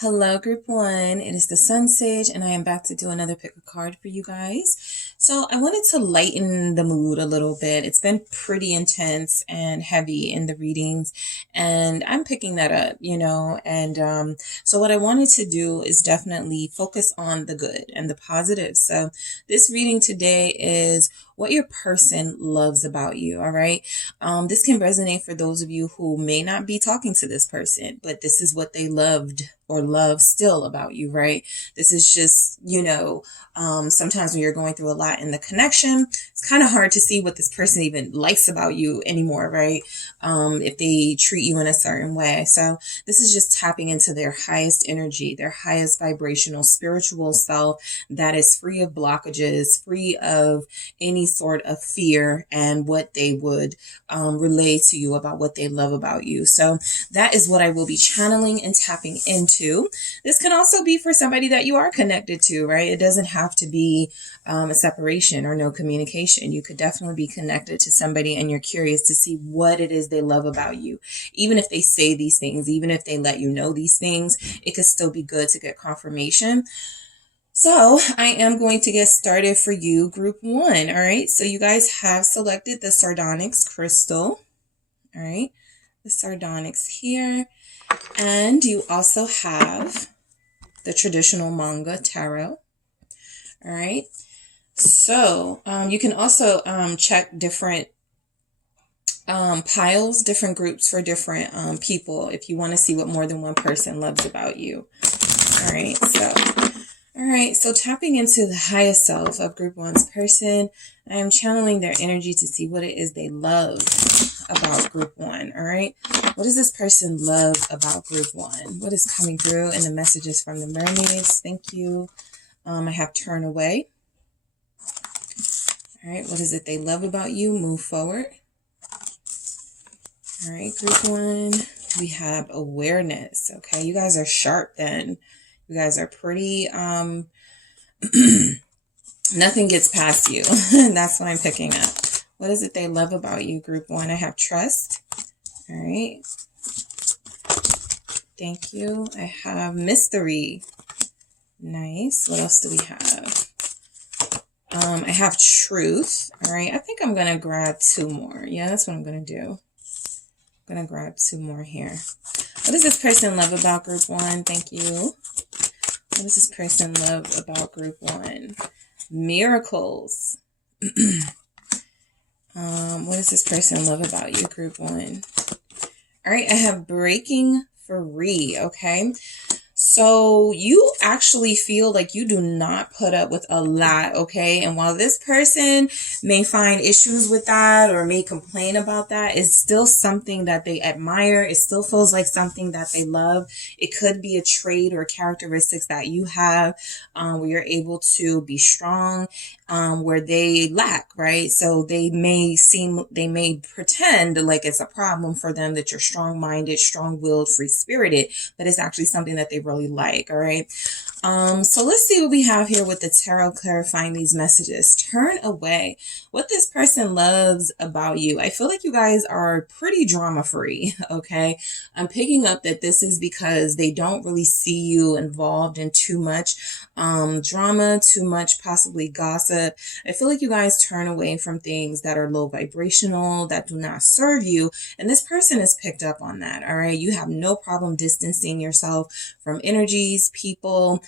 Hello, group one. It is the SunSage, and I am back to do another pick a card for you guys. So I wanted to lighten the mood a little bit. It's been pretty intense and heavy in the readings, and I'm picking that up, and so what I wanted to do is definitely focus on the good and the positive. So this reading today is what your person loves about you. All right. This can resonate for those of you who may not be talking to this person, but this is what they loved or love still about you, right? This is just, sometimes when you're going through a lot in the connection, it's kind of hard to see what this person even likes about you anymore, right? If they treat you in a certain way. So this is just tapping into their highest energy, their highest vibrational spiritual self that is free of blockages, free of any sort of fear, and what they would relay to you about what they love about you. So that is what I will be channeling and tapping into. This can also be for somebody that you are connected to, right? It doesn't have to be a separation or no communication. You could definitely be connected to somebody and you're curious to see what it is they love about you. Even if they say these things, even if they let you know these things, it could still be good to get confirmation. So I am going to get started for you, group one. All right. So you guys have selected the Sardonyx crystal. All right. The Sardonyx here. And you also have the traditional manga tarot. All right. So you can also check different piles, different groups for different people if you want to see what more than one person loves about you. All right. So tapping into the highest self of group one's person, I am channeling their energy to see what it is they love about group one. All right. What does this person love about group one? What is coming through in the messages from the mermaids? Thank you. I have turn away. All right. What is it they love about you? Move forward. All right. Group one, we have awareness. Okay. You guys are sharp then. You guys are pretty, nothing gets past you. That's what I'm picking up. What is it they love about you, group one? I have trust. All right. Thank you. I have mystery. Nice. What else do we have? I have truth. All right. I think I'm going to grab two more. Yeah, that's what I'm going to do. I'm going to grab two more here. What does this person love about group one? Thank you. What does this person love about group one? Miracles. What does this person love about you, group one? All right, I have breaking free, okay? So you actually feel like you do not put up with a lot, okay? And while this person may find issues with that or may complain about that, it's still something that they admire. It still feels like something that they love. It could be a trait or characteristics that you have where you're able to be strong, where they lack, right? So they may pretend like it's a problem for them that you're strong-minded, strong-willed, free-spirited, but it's actually something that they really like. All right. So let's see what we have here with the tarot clarifying these messages. Turn away. What this person loves about you. I feel like you guys are pretty drama free. Okay. I'm picking up that this is because they don't really see you involved in too much drama, too much possibly gossip. I feel like you guys turn away from things that are low vibrational, that do not serve you. And this person is picked up on that. All right. You have no problem distancing yourself from energies, people,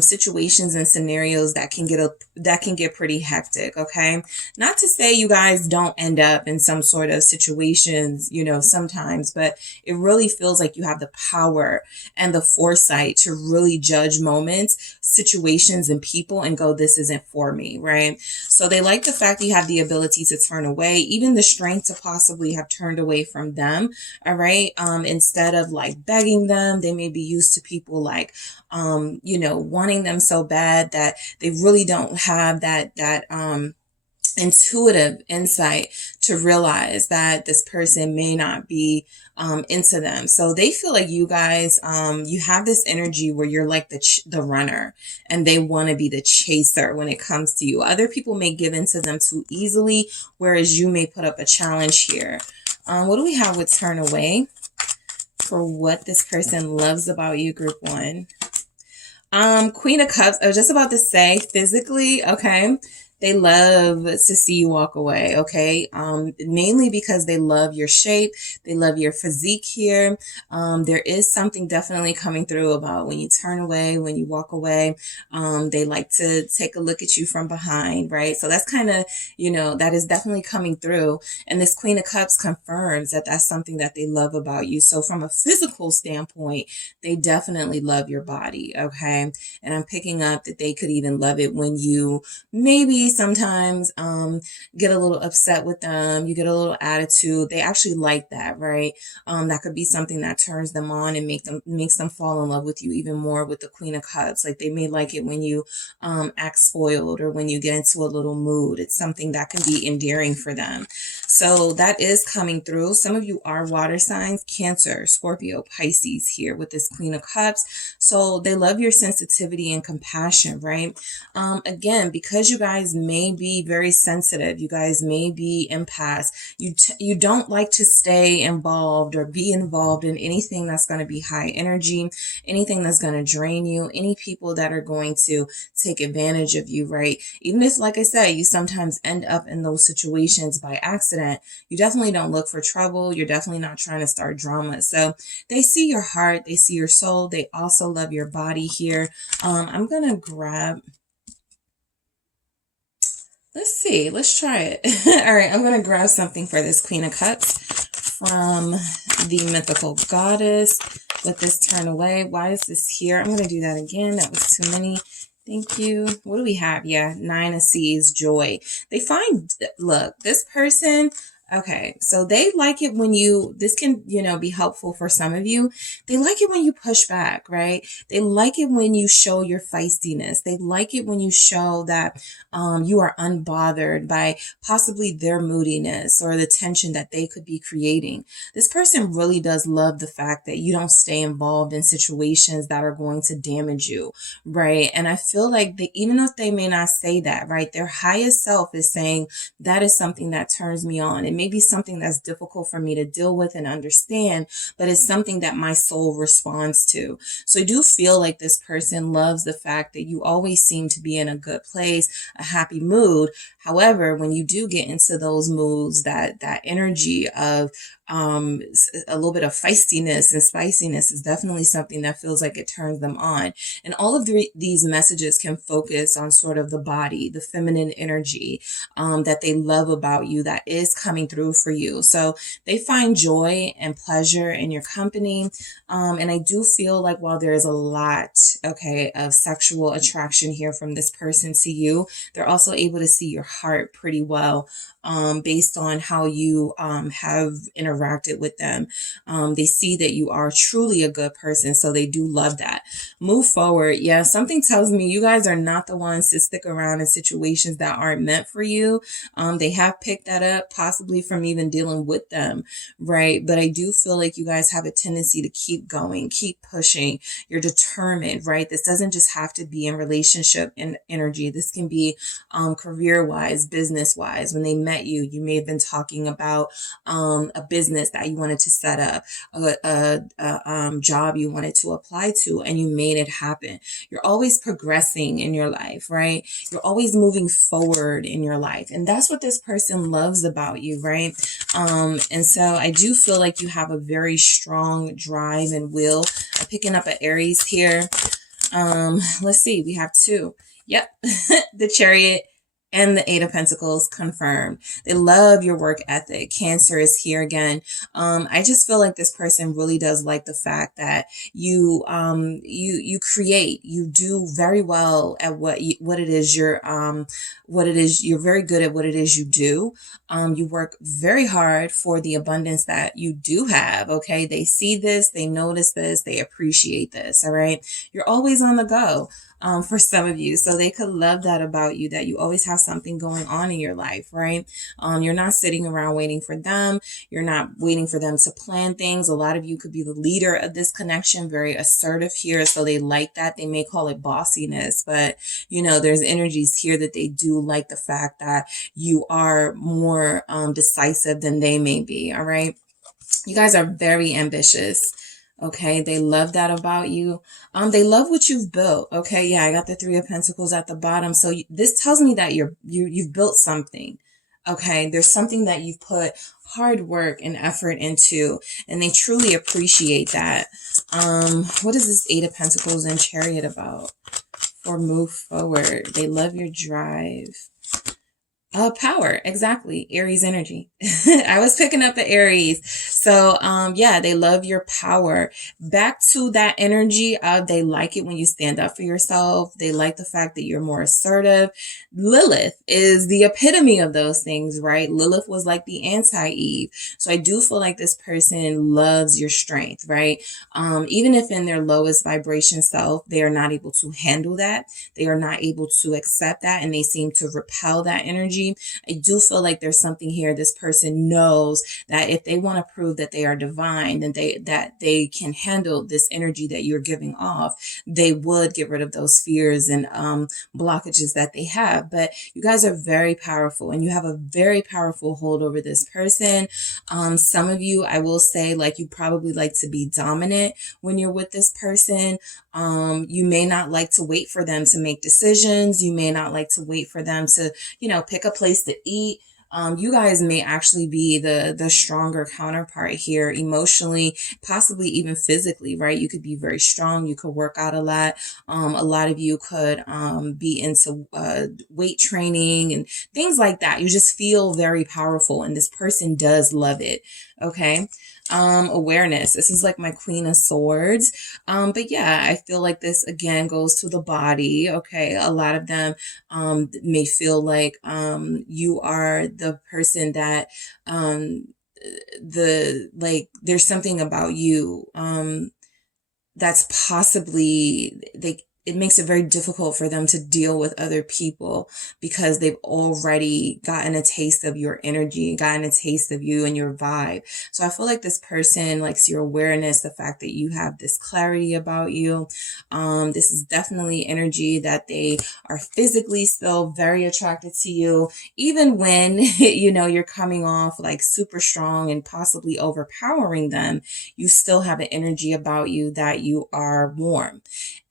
situations and scenarios that can get pretty hectic. Okay. Not to say you guys don't end up in some sort of situations, sometimes, but it really feels like you have the power and the foresight to really judge moments, situations, and people and go, this isn't for me. Right. So they like the fact that you have the ability to turn away, even the strength to possibly have turned away from them. All right. Instead of like begging them, they may be used to people like, wanting them so bad that they really don't have that intuitive insight to realize that this person may not be into them. So they feel like you guys, you have this energy where you're like the runner and they want to be the chaser when it comes to you. Other people may give into them too easily, whereas you may put up a challenge here. What do we have with turn away? for what this person loves about you, group one. Queen of Cups, I was just about to say physically, okay? They love to see you walk away, okay? Mainly because they love your shape. They love your physique here. There is something definitely coming through about when you turn away, when you walk away. They like to take a look at you from behind, right? So that's kind of, you know, that is definitely coming through. And this Queen of Cups confirms that that's something that they love about you. So from a physical standpoint, they definitely love your body, okay? And I'm picking up that they could even love it when you maybe sometimes get a little upset with them, you get a little attitude. They actually like that, right? That could be something that turns them on and makes them fall in love with you even more with the Queen of Cups. Like they may like it when you act spoiled or when you get into a little mood. It's something that can be endearing for them. So that is coming through. Some of you are water signs, Cancer, Scorpio, Pisces here with this Queen of Cups. So they love your sensitivity and compassion, right? Again, because you guys may be very sensitive, you guys may be empaths, you don't like to stay involved or be involved in anything that's going to be high energy, anything that's going to drain you, any people that are going to take advantage of you, right? Even if, like I said, you sometimes end up in those situations by accident, you definitely don't look for trouble. You're definitely not trying to start drama. So they see your heart, they see your soul, they also love your body here. I'm going to grab... Let's see. Let's try it. All right. I'm going to grab something for this Queen of Cups from the mythical goddess. Let this turn away. Why is this here? I'm going to do that again. That was too many. Thank you. What do we have? Yeah. 9 of Seas, joy. They find, look, this person... Okay, so they like it when you, this can, you know, be helpful for some of you. They like it when you push back, right? They like it when you show your feistiness. They like it when you show that you are unbothered by possibly their moodiness or the tension that they could be creating. This person really does love the fact that you don't stay involved in situations that are going to damage you, right? And I feel like they, even if they may not say that, right, their highest self is saying that is something that turns me on. It may be something that's difficult for me to deal with and understand, but it's something that my soul responds to. So I do feel like this person loves the fact that you always seem to be in a good place, a happy mood. However, when you do get into those moods, that energy of a little bit of feistiness and spiciness is definitely something that feels like it turns them on. And all of these messages can focus on sort of the body, the feminine energy that they love about you that is coming through for you. So they find joy and pleasure in your company. And I do feel like while there is a lot, okay, of sexual attraction here from this person to you, they're also able to see your heart pretty well. Based on how you have interacted with them. They see that you are truly a good person, so they do love that. Move forward. Yeah, something tells me you guys are not the ones to stick around in situations that aren't meant for you. They have picked that up, possibly from even dealing with them, right? But I do feel like you guys have a tendency to keep going, keep pushing. You're determined, right? This doesn't just have to be in relationship and energy. This can be career-wise, business-wise. When they met you may have been talking about a business that you wanted to set up, a job you wanted to apply to, and you made it happen. You're always progressing in your life, right? You're always moving forward in your life. And that's what this person loves about you, right? And so I do feel like you have a very strong drive and will. I'm picking up an Aries here. Let's see, we have 2. Yep, the Chariot and the 8 of Pentacles confirmed. They love your work ethic. Cancer is here again. I just feel like this person really does like the fact that you create, you do very well at what it is you're very good at what it is you do. You work very hard for the abundance that you do have. Okay. They see this, they notice this, they appreciate this. All right. You're always on the go. For some of you. So they could love that about you, that you always have something going on in your life, right? You're not sitting around waiting for them. You're not waiting for them to plan things. A lot of you could be the leader of this connection, very assertive here. So they like that. They may call it bossiness, but you know, there's energies here that they do like the fact that you are more decisive than they may be. All right. You guys are very ambitious. Okay, they love that about you. They love what you've built. Okay, yeah, I got the Three of Pentacles at the bottom. So this tells me that you've built something. Okay, there's something that you've put hard work and effort into, and they truly appreciate that. What is this Eight of Pentacles and Chariot about? Or move forward. They love your drive. Power, exactly. Aries energy. I was picking up the Aries. So, yeah, they love your power. Back to that energy of they like it when you stand up for yourself. They like the fact that you're more assertive. Lilith is the epitome of those things, right? Lilith was like the anti-Eve. So I do feel like this person loves your strength, right? Even if in their lowest vibration self, they are not able to handle that. They are not able to accept that, and they seem to repel that energy. I do feel like there's something here. This person knows that if they want to prove that they are divine, then they can handle this energy that you're giving off. They would get rid of those fears and blockages that they have. But you guys are very powerful, and you have a very powerful hold over this person. Some of you, I will say, like, you probably like to be dominant when you're with this person. You may not like to wait for them to make decisions. You may not like to wait for them to, pick a place to eat. You guys may actually be the stronger counterpart here emotionally, possibly even physically, right? You could be very strong. You could work out a lot. A lot of you could be into weight training and things like that. You just feel very powerful, and this person does love it. Okay. Awareness. This is like my Queen of Swords. But yeah, I feel like this again goes to the body. Okay. A lot of them, may feel like, you are the person that, there's something about you, that's possibly it makes it very difficult for them to deal with other people because they've already gotten a taste of your energy, gotten a taste of you and your vibe. So I feel like this person likes your awareness, the fact that you have this clarity about you. This is definitely energy that they are physically still very attracted to you, even when, you're coming off like super strong and possibly overpowering them. You still have an energy about you that you are warm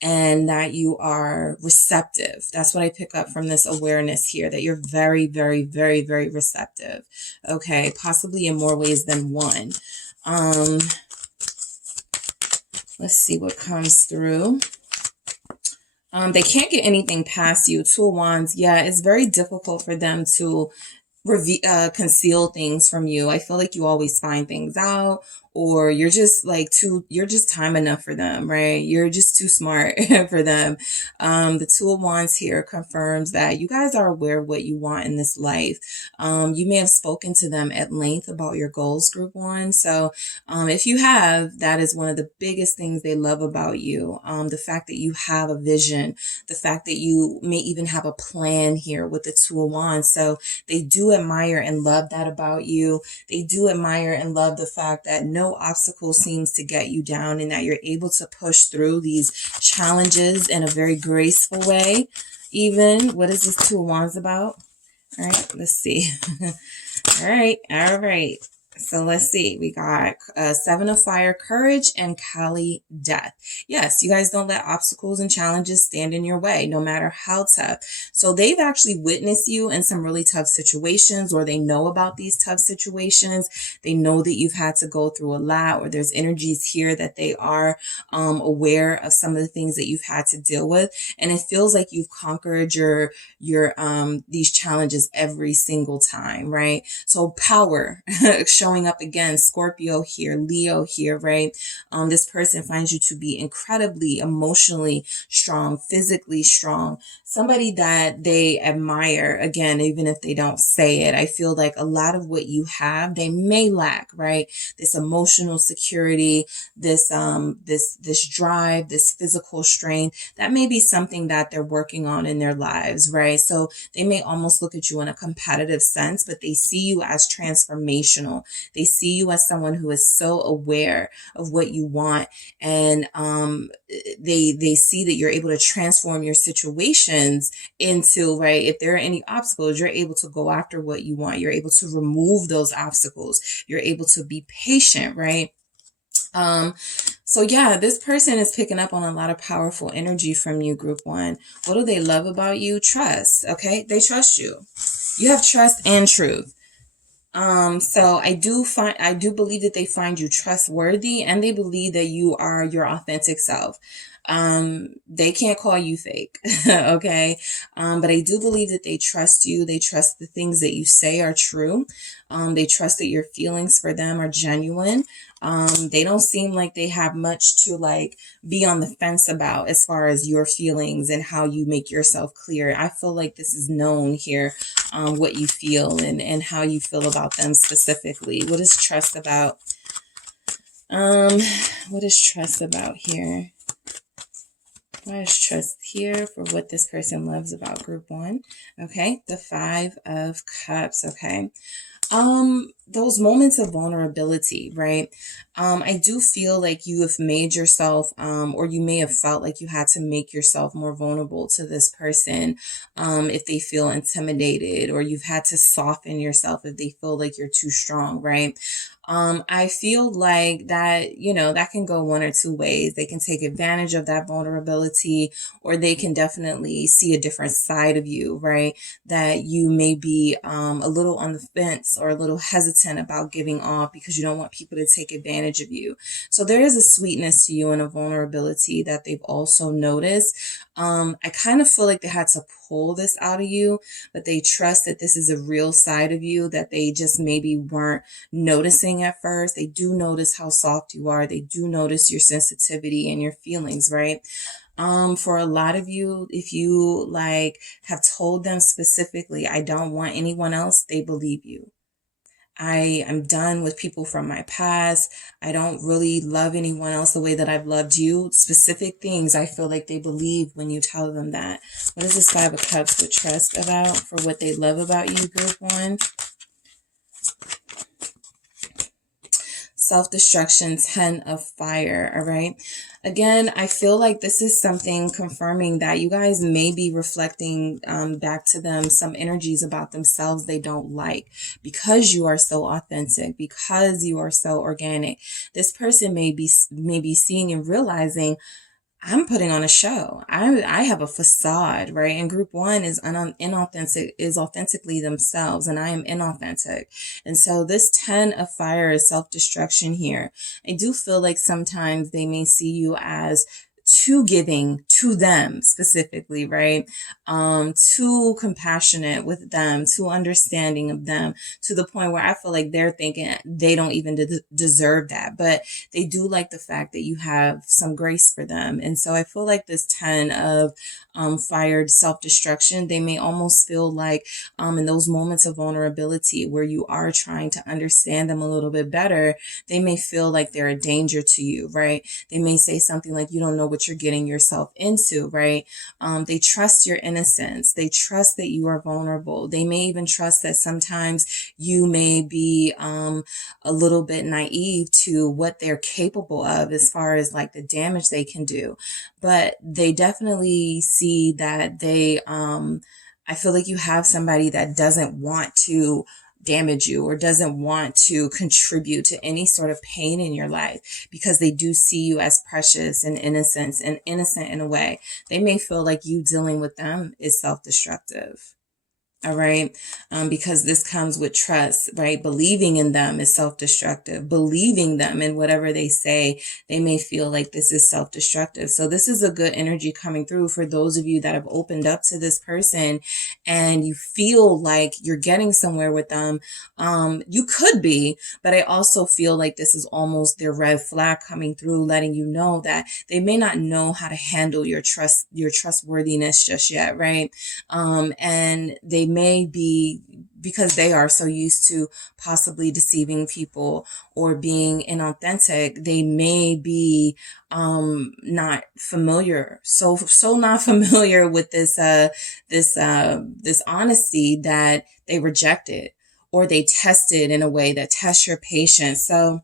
and that you are receptive. That's what I pick up from this awareness here, that you're very, very, very, very receptive. Okay, possibly in more ways than one. Let's see what comes through. They can't get anything past you. Two of Wands. Yeah, it's very difficult for them to conceal things from you. I feel like you always find things out, or you're just you're just time enough for them, right? You're just too smart for them. The Two of Wands here confirms that you guys are aware of what you want in this life. You may have spoken to them at length about your goals, Group 1. So if you have, that is one of the biggest things they love about you. The fact that you have a vision, the fact that you may even have a plan here with the Two of Wands. So they do admire and love that about you. They do admire and love the fact that no obstacle seems to get you down, and that you're able to push through these challenges in a very graceful way. Even, what is this Two of Wands about? All right, let's see. All right. So let's see. We got Seven of Fire, Courage, and Kali, Death. Yes, you guys don't let obstacles and challenges stand in your way, no matter how tough. So they've actually witnessed you in some really tough situations, or they know about these tough situations. They know that you've had to go through a lot, or there's energies here that they are aware of some of the things that you've had to deal with. And it feels like you've conquered your these challenges every single time, right? So power showing up again, Scorpio here, Leo here, right? This person finds you to be incredibly emotionally strong, physically strong, somebody that they admire, again, even if they don't say it. I feel like a lot of what you have, they may lack, right? This emotional security, this drive, this physical strength, that may be something that they're working on in their lives, right? So they may almost look at you in a competitive sense, but they see you as transformational. They see you as someone who is so aware of what you want, and they see that you're able to transform your situations into, right, if there are any obstacles, you're able to go after what you want. You're able to remove those obstacles. You're able to be patient, right? So yeah, this person is picking up on a lot of powerful energy from you, group one. What do they love about you? Trust. Okay. They trust you. You have trust and truth. So I do believe that they find you trustworthy, and they believe that you are your authentic self. They can't call you fake. Okay. But I do believe that they trust you. They trust the things that you say are true. They trust that your feelings for them are genuine. They don't seem like they have much to like be on the fence about as far as your feelings and how you make yourself clear. I feel like this is known here, what you feel and how you feel about them specifically. What is trust about? What is trust about here? What is trust here for what this person loves about group one? Okay, the 5 of Cups. Okay. Those moments of vulnerability, right? I do feel like you have made yourself, or you may have felt like you had to make yourself more vulnerable to this person, if they feel intimidated, or you've had to soften yourself if they feel like you're too strong, right? I feel like that, that can go one or two ways. They can take advantage of that vulnerability, or they can definitely see a different side of you, right? That you may be a little on the fence or a little hesitant about giving off because you don't want people to take advantage of you. So there is a sweetness to you and a vulnerability that they've also noticed. I kind of feel like they had to pull this out of you, but they trust that this is a real side of you that they just maybe weren't noticing at first. They do notice how soft you are. They do notice your sensitivity and your feelings, right? For a lot of you, if you like have told them specifically, I don't want anyone else, they believe you. I am done with people from my past. I don't really love anyone else the way that I've loved you. Specific things I feel like they believe when you tell them that. What is this 5 of Cups with trust about for what they love about you, group one? Self-destruction, 10 of Fire. All right. Again, I feel like this is something confirming that you guys may be reflecting back to them some energies about themselves they don't like because you are so authentic, because you are so organic. This person may be seeing and realizing, I'm putting on a show. I have a facade, right? And group one is authentically themselves, and I am inauthentic. And so this 10 of Fire is self-destruction here. I do feel like sometimes they may see you as too giving to them specifically, right? Too compassionate with them, too understanding of them, to the point where I feel like they're thinking they don't even deserve that. But they do like the fact that you have some grace for them. And so I feel like this 10 of Fire, self-destruction, they may almost feel like in those moments of vulnerability where you are trying to understand them a little bit better, they may feel like they're a danger to you, right? They may say something like, you don't know what you're getting yourself into, right? They trust your innocence. They trust that you are vulnerable. They may even trust that sometimes you may be a little bit naive to what they're capable of as far as like the damage they can do. But they definitely see that I feel like you have somebody that doesn't want to damage you or doesn't want to contribute to any sort of pain in your life because they do see you as precious and innocent in a way. They may feel like you dealing with them is self-destructive. All right. Because this comes with trust, right? Believing in them is self-destructive. Believing them in whatever they say, they may feel like this is self-destructive. So this is a good energy coming through for those of you that have opened up to this person and you feel like you're getting somewhere with them. You could be, but I also feel like this is almost their red flag coming through, letting you know that they may not know how to handle your trustworthiness just yet, right? And they may be, because they are so used to possibly deceiving people or being inauthentic, they may be not familiar, so not familiar with this honesty that they rejected or they tested in a way that tests your patience. So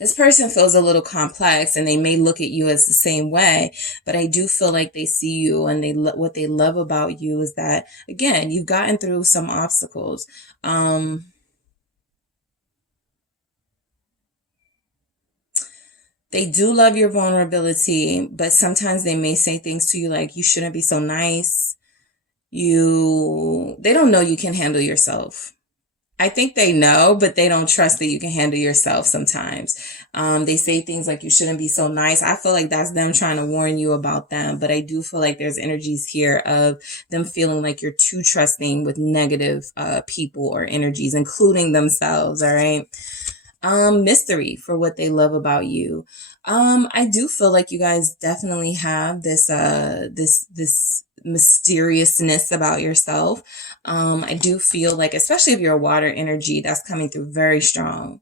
this person feels a little complex and they may look at you as the same way, but I do feel like they see you and what they love about you is that, again, you've gotten through some obstacles. They do love your vulnerability, but sometimes they may say things to you like, you shouldn't be so nice. They don't know you can handle yourself. I think they know, but they don't trust that you can handle yourself sometimes. They say things like, you shouldn't be so nice. I feel like that's them trying to warn you about them, but I do feel like there's energies here of them feeling like you're too trusting with negative people or energies, including themselves, all right? Mystery for what they love about you. I do feel like you guys definitely have this mysteriousness about yourself. I do feel like, especially if you're a water energy, that's coming through very strong.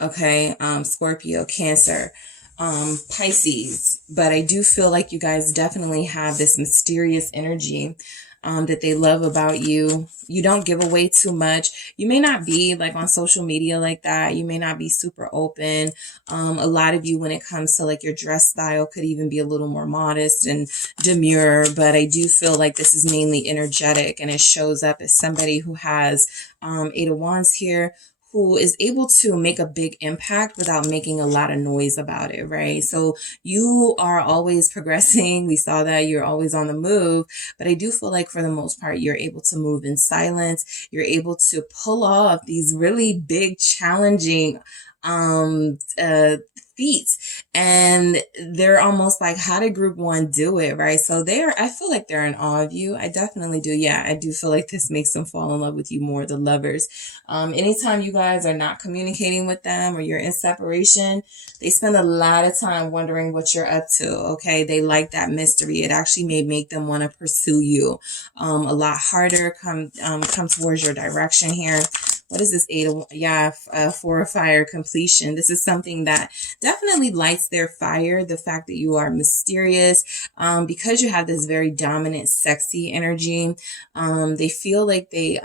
Okay. Scorpio, Cancer, Pisces, but I do feel like you guys definitely have this mysterious energy that they love about you. You don't give away too much. You may not be like on social media like that. You may not be super open. A lot of you, when it comes to like your dress style, could even be a little more modest and demure, but I do feel like this is mainly energetic, and it shows up as somebody who has Eight of Wands here, who is able to make a big impact without making a lot of noise about it, right? So you are always progressing. We saw that you're always on the move, but I do feel like for the most part, you're able to move in silence. You're able to pull off these really big, challenging feats, and they're almost like, how did group one do it, right? So I feel like they're in awe of you. I definitely do. Yeah, I do feel like this makes them fall in love with you more, the lovers. Anytime you guys are not communicating with them or you're in separation, they spend a lot of time wondering what you're up to. Okay, they like that mystery. It actually may make them want to pursue you a lot harder, come towards your direction here. What is this? Four of fire, completion. This is something that definitely lights their fire. The fact that you are mysterious, because you have this very dominant, sexy energy. They feel like they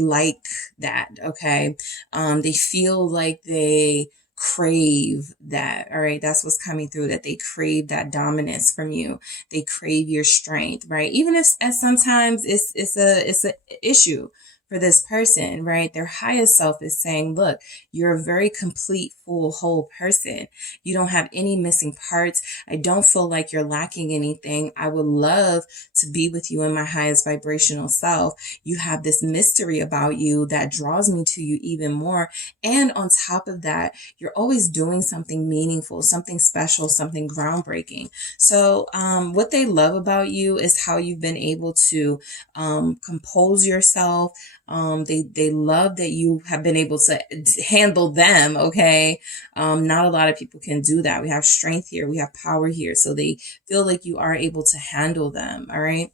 like that. Okay. They feel like they crave that. All right. That's what's coming through, that they crave that dominance from you. They crave your strength, right? Even if sometimes it's a issue for this person, right? Their highest self is saying, look, you're a very complete, full, whole person. You don't have any missing parts. I don't feel like you're lacking anything. I would love to be with you in my highest vibrational self. You have this mystery about you that draws me to you even more. And on top of that, you're always doing something meaningful, something special, something groundbreaking. So what they love about you is how you've been able to compose yourself. They love that you have been able to handle them. Okay. Not a lot of people can do that. We have strength here. We have power here. So they feel like you are able to handle them. All right.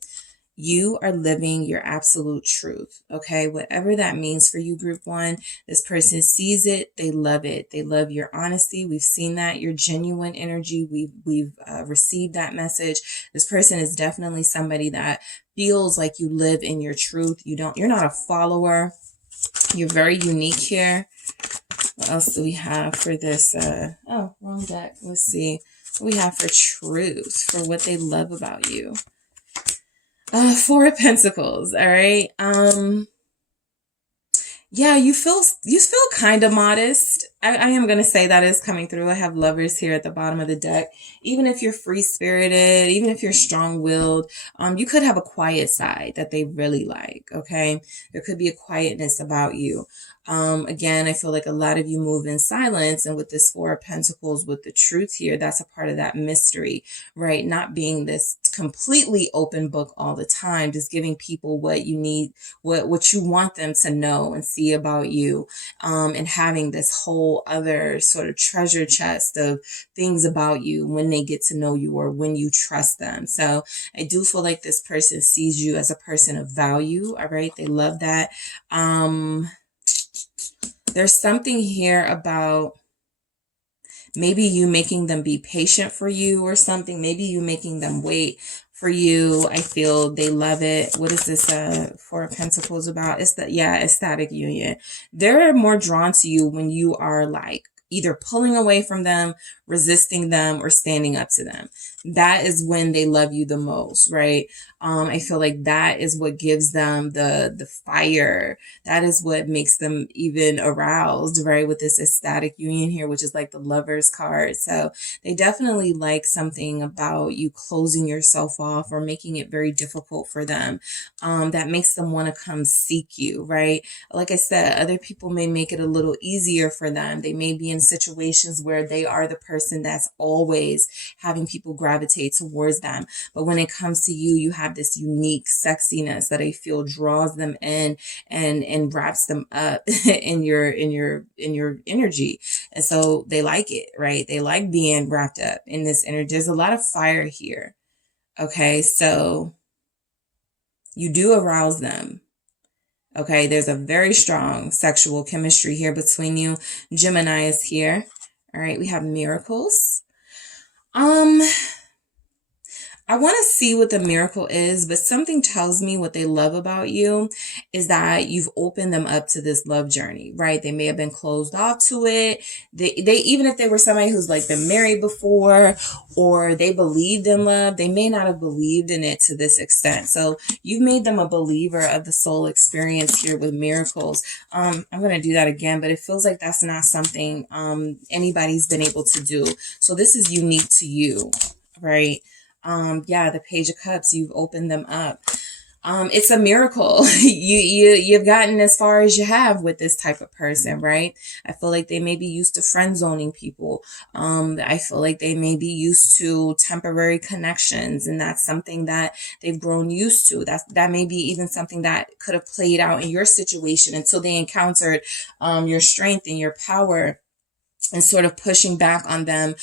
You are living your absolute truth. Okay. Whatever that means for you, group one, this person sees it. They love it. They love your honesty. We've seen that, your genuine energy. We've received that message. This person is definitely somebody that feels like you live in your truth. You're not a follower. You're very unique here. What else do we have for this? Wrong deck. Let's see what we have for truth, for what they love about you. Four of Pentacles. All right. Yeah, you feel kind of modest. I am going to say that is coming through. I have Lovers here at the bottom of the deck. Even if you're free-spirited, even if you're strong-willed, you could have a quiet side that they really like, okay? There could be a quietness about you. Again, I feel like a lot of you move in silence, and with this Four of Pentacles, with the truth here, that's a part of that mystery, right? Not being this completely open book all the time, just giving people what you need, what you want them to know and see about you, and having this whole other sort of treasure chest of things about you when they get to know you or when you trust them. So I do feel like this person sees you as a person of value. All right. They love that. There's something here about maybe you making them be patient for you or something. Maybe you making them wait for you. I feel they love it. What is this Four of Pentacles about? It's ecstatic union. They're more drawn to you when you are like either pulling away from them, resisting them, or standing up to them. that is when they love you the most, right? I feel like that is what gives them the fire. That is what makes them even aroused, right? With this ecstatic union here, which is like the Lover's card. So they definitely like something about you closing yourself off or making it very difficult for them. That makes them want to come seek you, right? Like I said, other people may make it a little easier for them. They may be in situations where they are the person that's always having people gravitate towards them. But when it comes to you, you have this unique sexiness that I feel draws them in and wraps them up in your energy. And so they like it, right? They like being wrapped up in this energy. There's a lot of fire here. Okay, so you do arouse them. Okay, there's a very strong sexual chemistry here between you. Gemini is here. All right, we have miracles. I want to see what the miracle is, but something tells me what they love about you is that you've opened them up to this love journey, right? They may have been closed off to it. They even if they were somebody who's like been married before or they believed in love, they may not have believed in it to this extent. So you've made them a believer of the soul experience here with miracles. I'm going to do that again, but it feels like that's not something anybody's been able to do. So this is unique to you, right? Yeah, the Page of Cups, you've opened them up. It's a miracle. You've gotten as far as you have with this type of person, right? I feel like they may be used to friend zoning people. I feel like they may be used to temporary connections, and that's something that they've grown used to. That may be even something that could have played out in your situation until they encountered your strength and your power, and sort of pushing back on them,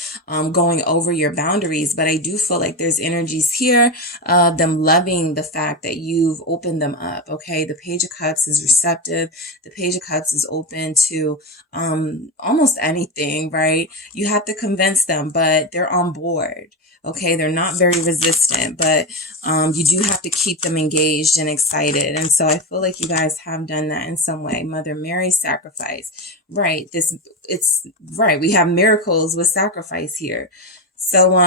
going over your boundaries. But I do feel like there's energies here, them loving the fact that you've opened them up. Okay. The Page of Cups is receptive. The Page of Cups is open to, almost anything, right? You have to convince them, but they're on board. Okay, they're not very resistant, but you do have to keep them engaged and excited. And so I feel like you guys have done that in some way. Mother Mary, sacrifice. Right. It's right. We have miracles with sacrifice here. So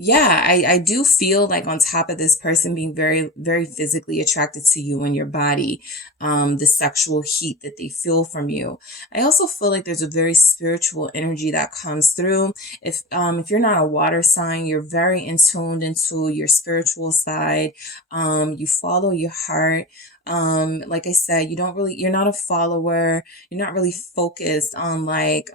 yeah, I do feel like on top of this person being very, very physically attracted to you and your body, the sexual heat that they feel from you. I also feel like there's a very spiritual energy that comes through. If you're not a water sign, you're very in tuned into your spiritual side. You follow your heart. Like I said, you're not a follower. You're not really focused on like,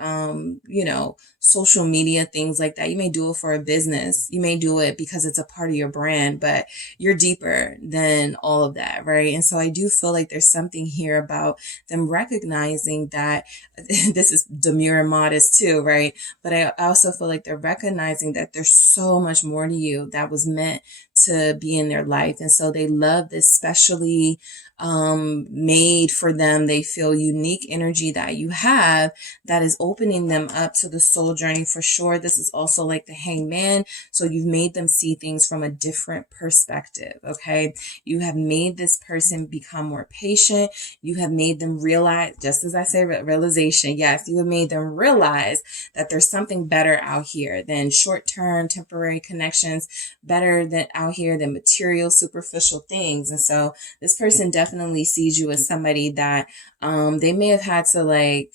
social media, things like that. You may do it for a business. You may do it because it's a part of your brand, but you're deeper than all of that, right? And so I do feel like there's something here about them recognizing that this is demure and modest too, right? But I also feel like they're recognizing that there's so much more to you that was meant to be in their life. And so they love this specially made for them. They feel unique energy that you have that is opening them up to the soul journey for sure. This is also like the Hangman. So you've made them see things from a different perspective. Okay. You have made this person become more patient. You have made them realize, just as I say, realization. Yes, you have made them realize that there's something better out here than short-term temporary connections, better than out here than material, superficial things. And so this person definitely sees you as somebody that they may have had to like,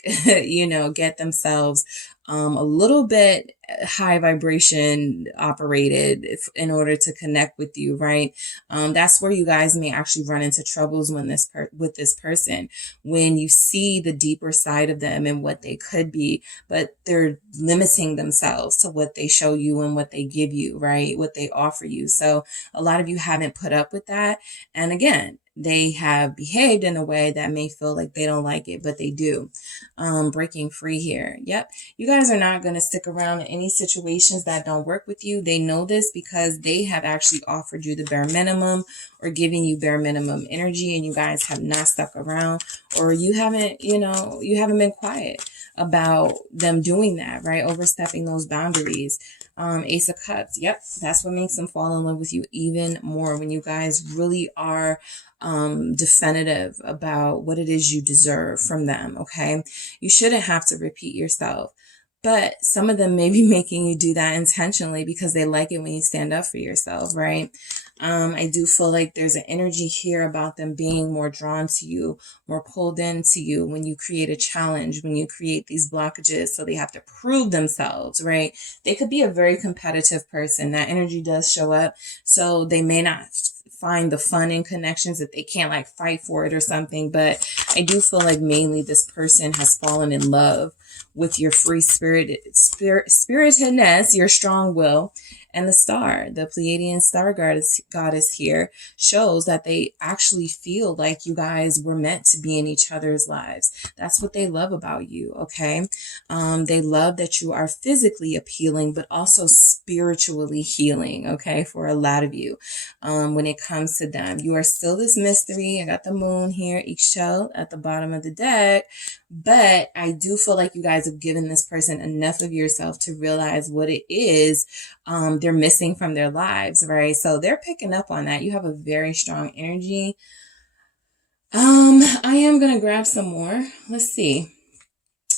get themselves a little bit high vibration operated in order to connect with you, right? That's where you guys may actually run into troubles with this person, when you see the deeper side of them and what they could be, but they're limiting themselves to what they show you and what they give you, right? What they offer you. So a lot of you haven't put up with that. And again, they have behaved in a way that may feel like they don't like it, but they do. Breaking free here. Yep. You guys are not going to stick around in any situations that don't work with you. They know this because they have actually offered you the bare minimum or giving you bare minimum energy, and you guys have not stuck around, or you haven't been quiet about them doing that, right? Overstepping those boundaries. Ace of Cups. Yep. That's what makes them fall in love with you even more, when you guys really are definitive about what it is you deserve from them. Okay. You shouldn't have to repeat yourself. But some of them may be making you do that intentionally because they like it when you stand up for yourself, right? I do feel like there's an energy here about them being more drawn to you, more pulled into you when you create a challenge, when you create these blockages. So they have to prove themselves, right? They could be a very competitive person. That energy does show up. So they may not find the fun in connections if they can't like fight for it or something. But I do feel like mainly this person has fallen in love with your free spiritedness, your strong will, and the star, the Pleiadian star goddess here, shows that they actually feel like you guys were meant to be in each other's lives. That's what they love about you, okay? They love that you are physically appealing, but also spiritually healing, okay, for a lot of you. When it comes to them, you are still this mystery. I got the moon here, eggshell at the bottom of the deck. But I do feel like you guys have given this person enough of yourself to realize what it is they're missing from their lives, right? So they're picking up on that. You have a very strong energy. I am going to grab some more. Let's see.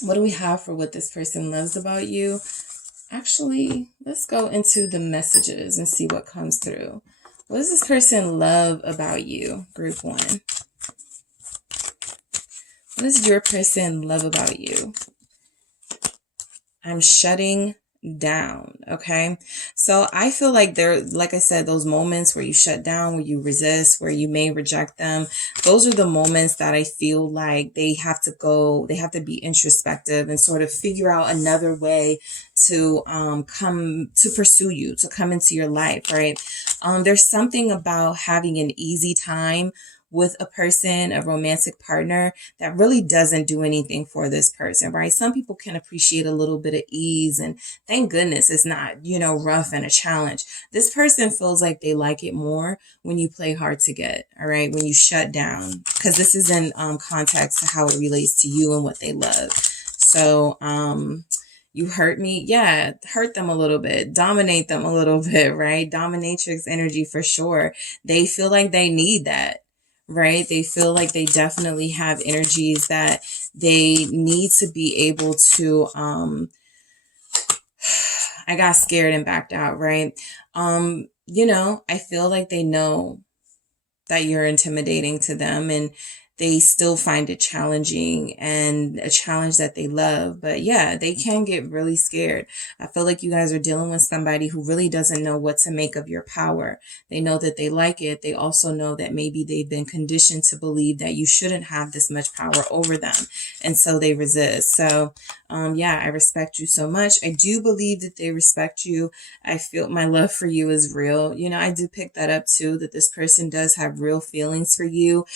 What do we have for what this person loves about you? Actually, let's go into the messages and see what comes through. What does this person love about you, group one? What does your person love about you? I'm shutting down, okay? So I feel like there, like I said, those moments where you shut down, where you resist, where you may reject them, those are the moments that I feel like they have to be introspective and sort of figure out another way to come to pursue you, to come into your life, right? There's something about having an easy time with a person, a romantic partner, that really doesn't do anything for this person, right? Some people can appreciate a little bit of ease, and thank goodness it's not, rough and a challenge. This person feels like they like it more when you play hard to get, all right? When you shut down, because this is in context to how it relates to you and what they love. So, you hurt me? Yeah, hurt them a little bit, dominate them a little bit, right? Dominatrix energy for sure. They feel like they need that. Right? They feel like they definitely have energies that they need to be able to, I got scared and backed out, right? I feel like they know that you're intimidating to them, and they still find it challenging and a challenge that they love. But yeah, they can get really scared. I feel like you guys are dealing with somebody who really doesn't know what to make of your power. They know that they like it. They also know that maybe they've been conditioned to believe that you shouldn't have this much power over them. And so they resist. So yeah, I respect you so much. I do believe that they respect you. I feel my love for you is real. I do pick that up too, that this person does have real feelings for you.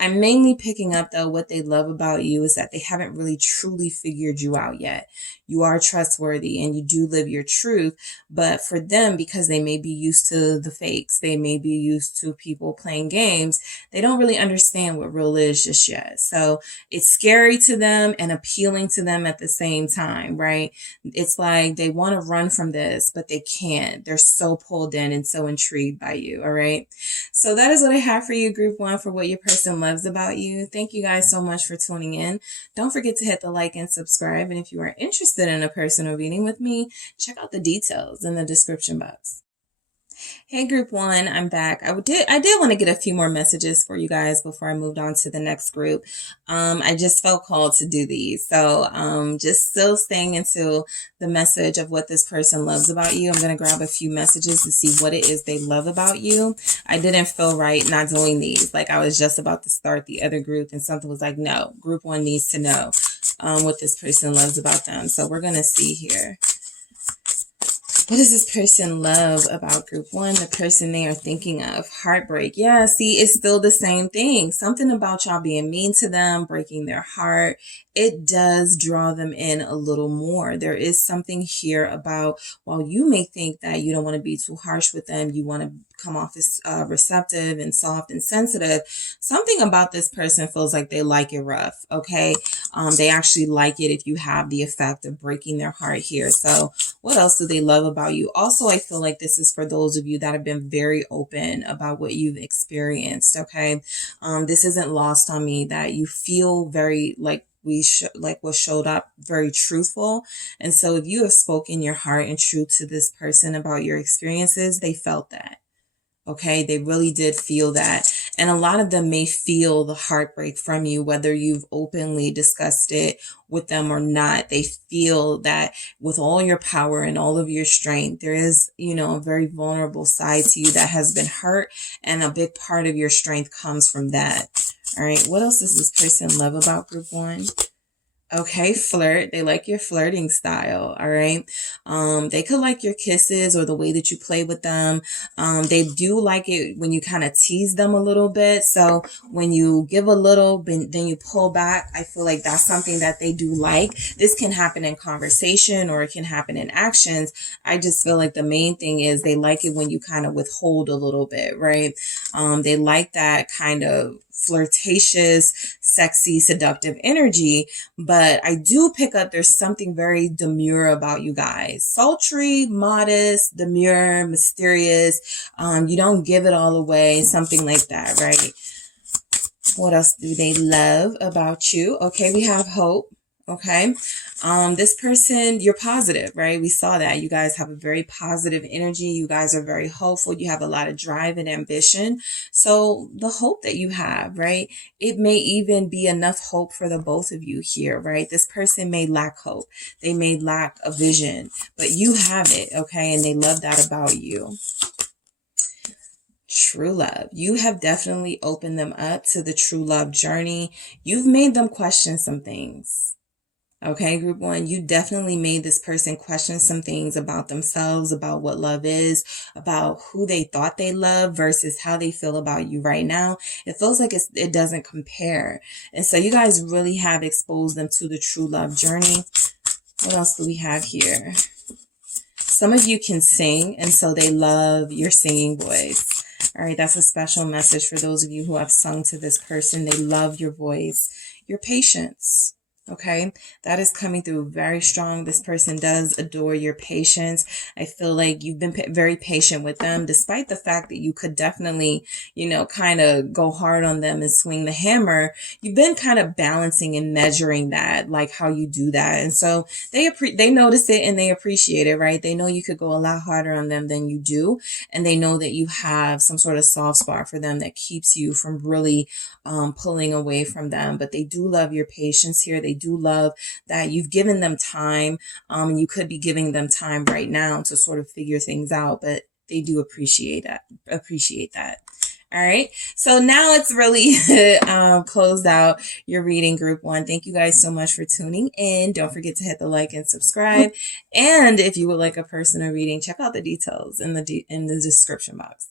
I'm mainly picking up, though, what they love about you is that they haven't really truly figured you out yet. You are trustworthy and you do live your truth. But for them, because they may be used to the fakes, they may be used to people playing games, they don't really understand what real is just yet. So it's scary to them and appealing to them at the same time, right? It's like they want to run from this, but they can't. They're so pulled in and so intrigued by you, all right? So that is what I have for you, group one, for what your person loves about you. Thank you guys so much for tuning in. Don't forget to hit the like and subscribe. And if you are interested in a personal reading with me, check out the details in the description box. Hey group one, I'm back. I did want to get a few more messages for you guys before I moved on to the next group. I just felt called to do these. So just still staying into the message of what this person loves about you. I'm going to grab a few messages to see what it is they love about you. I didn't feel right not doing these. Like I was just about to start the other group and something was like, no, group one needs to know what this person loves about them. So we're going to see here. What does this person love about group one? The person they are thinking of. Heartbreak. Yeah, see, it's still the same thing. Something about y'all being mean to them, breaking their heart. It does draw them in a little more. There is something here about, while you may think that you don't want to be too harsh with them, you want to come off as receptive and soft and sensitive, something about this person feels like they like it rough, okay? They actually like it if you have the effect of breaking their heart here. So what else do they love about you? Also, I feel like this is for those of you that have been very open about what you've experienced, okay? This isn't lost on me that you feel very like what showed up very truthful. And so if you have spoken your heart and truth to this person about your experiences, they felt that. Okay, they really did feel that. And a lot of them may feel the heartbreak from you, whether you've openly discussed it with them or not. They feel that with all your power and all of your strength, there is, a very vulnerable side to you that has been hurt. And a big part of your strength comes from that. All right, what else does this person love about group 1? Okay, flirt. They like your flirting style. All right. They could like your kisses or the way that you play with them. They do like it when you kind of tease them a little bit. So when you give a little, then you pull back. I feel like that's something that they do like. This can happen in conversation or it can happen in actions. I just feel like the main thing is they like it when you kind of withhold a little bit, right? They like that kind of flirtatious, sexy, seductive energy. But I do pick up there's something very demure about you guys. Sultry, modest, demure, mysterious. You don't give it all away, something like that, right? What else do they love about you? Okay, we have hope. Okay. This person, you're positive, right? We saw that you guys have a very positive energy. You guys are very hopeful. You have a lot of drive and ambition. So the hope that you have, right? It may even be enough hope for the both of you here, right? This person may lack hope. They may lack a vision, but you have it. Okay. And they love that about you. True love. You have definitely opened them up to the true love journey. You've made them question some things. Okay, group 1, you definitely made this person question some things about themselves, about what love is, about who they thought they loved versus how they feel about you right now. It feels like it doesn't compare. And so you guys really have exposed them to the true love journey. What else do we have here? Some of you can sing, and so they love your singing voice. All right, that's a special message for those of you who have sung to this person. They love your voice, your patience. Okay, that is coming through very strong. This person does adore your patience. I feel like you've been very patient with them, despite the fact that you could definitely, kind of go hard on them and swing the hammer. You've been kind of balancing and measuring that, like how you do that. And so they notice it and they appreciate it, right? They know you could go a lot harder on them than you do. And they know that you have some sort of soft spot for them that keeps you from really pulling away from them. But they do love your patience here. They do love that you've given them time, and you could be giving them time right now to sort of figure things out, but they do appreciate that. All right. So now it's really closed out your reading, group 1. Thank you guys so much for tuning in. Don't forget to hit the like and subscribe. And if you would like a personal reading, check out the details in the description box.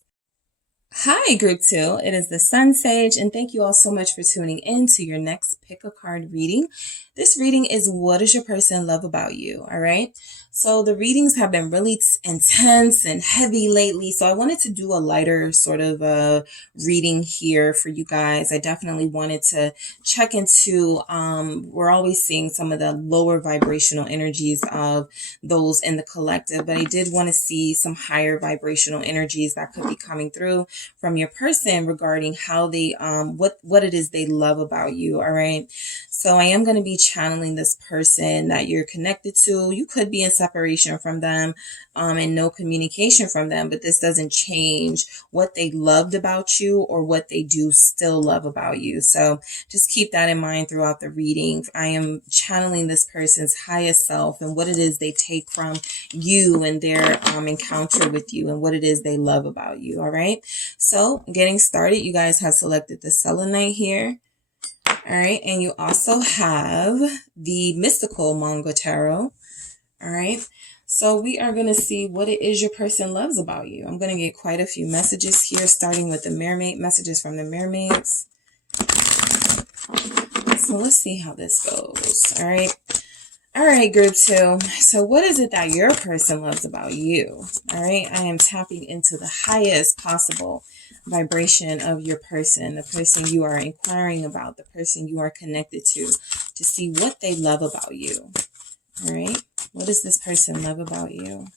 Hi, group 2. It is the SunSage, and thank you all so much for tuning in to your next pick a card reading. This reading is what does your person love about you? All right. So the readings have been really intense and heavy lately. So I wanted to do a lighter sort of reading here for you guys. I definitely wanted to check into, we're always seeing some of the lower vibrational energies of those in the collective, but I did want to see some higher vibrational energies that could be coming through from your person regarding how they, what it is they love about you. All right. So I am going to be channeling this person that you're connected to. You could be in separation from them, and no communication from them, but this doesn't change what they loved about you or what they do still love about you. So just keep that in mind throughout the reading. I am channeling this person's highest self and what it is they take from you and their encounter with you and what it is they love about you. All right. So getting started, you guys have selected the selenite here. All right. And you also have the mystical Manga Tarot. All right. So we are going to see what it is your person loves about you. I'm going to get quite a few messages here, starting with the mermaid messages from the mermaids. So let's see how this goes. All right. All right, group 2. So what is it that your person loves about you? All right. I am tapping into the highest possible vibration of your person, the person you are inquiring about, the person you are connected to see what they love about you. All right. What does this person love about you?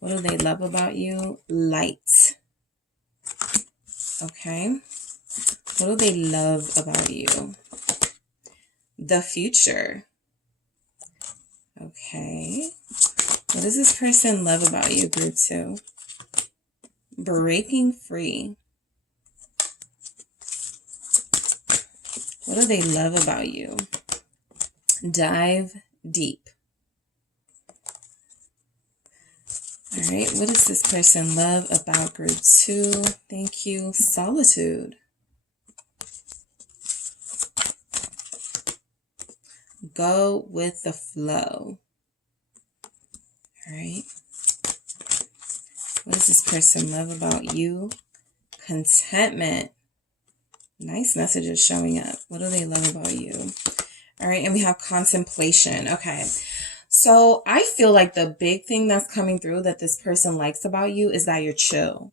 What do they love about you? Light. Okay. What do they love about you? the future. Okay. What does this person love about you, group 2? Breaking free. What do they love about you? Dive deep. All right, what does this person love about group 2? Thank you. Solitude. Go with the flow. All right. What does this person love about you? Contentment. Nice messages showing up. What do they love about you? All right, and we have contemplation. Okay. So I feel like the big thing that's coming through that this person likes about you is that you're chill.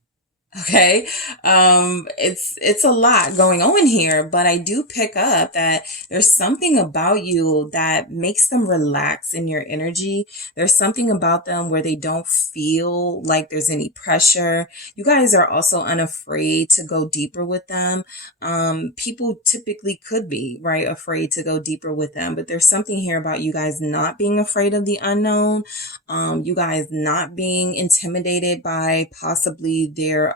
Okay. It's a lot going on here, but I do pick up that there's something about you that makes them relax in your energy. There's something about them where they don't feel like there's any pressure. You guys are also unafraid to go deeper with them. People typically could be, right, afraid to go deeper with them, but there's something here about you guys not being afraid of the unknown. You guys not being intimidated by possibly their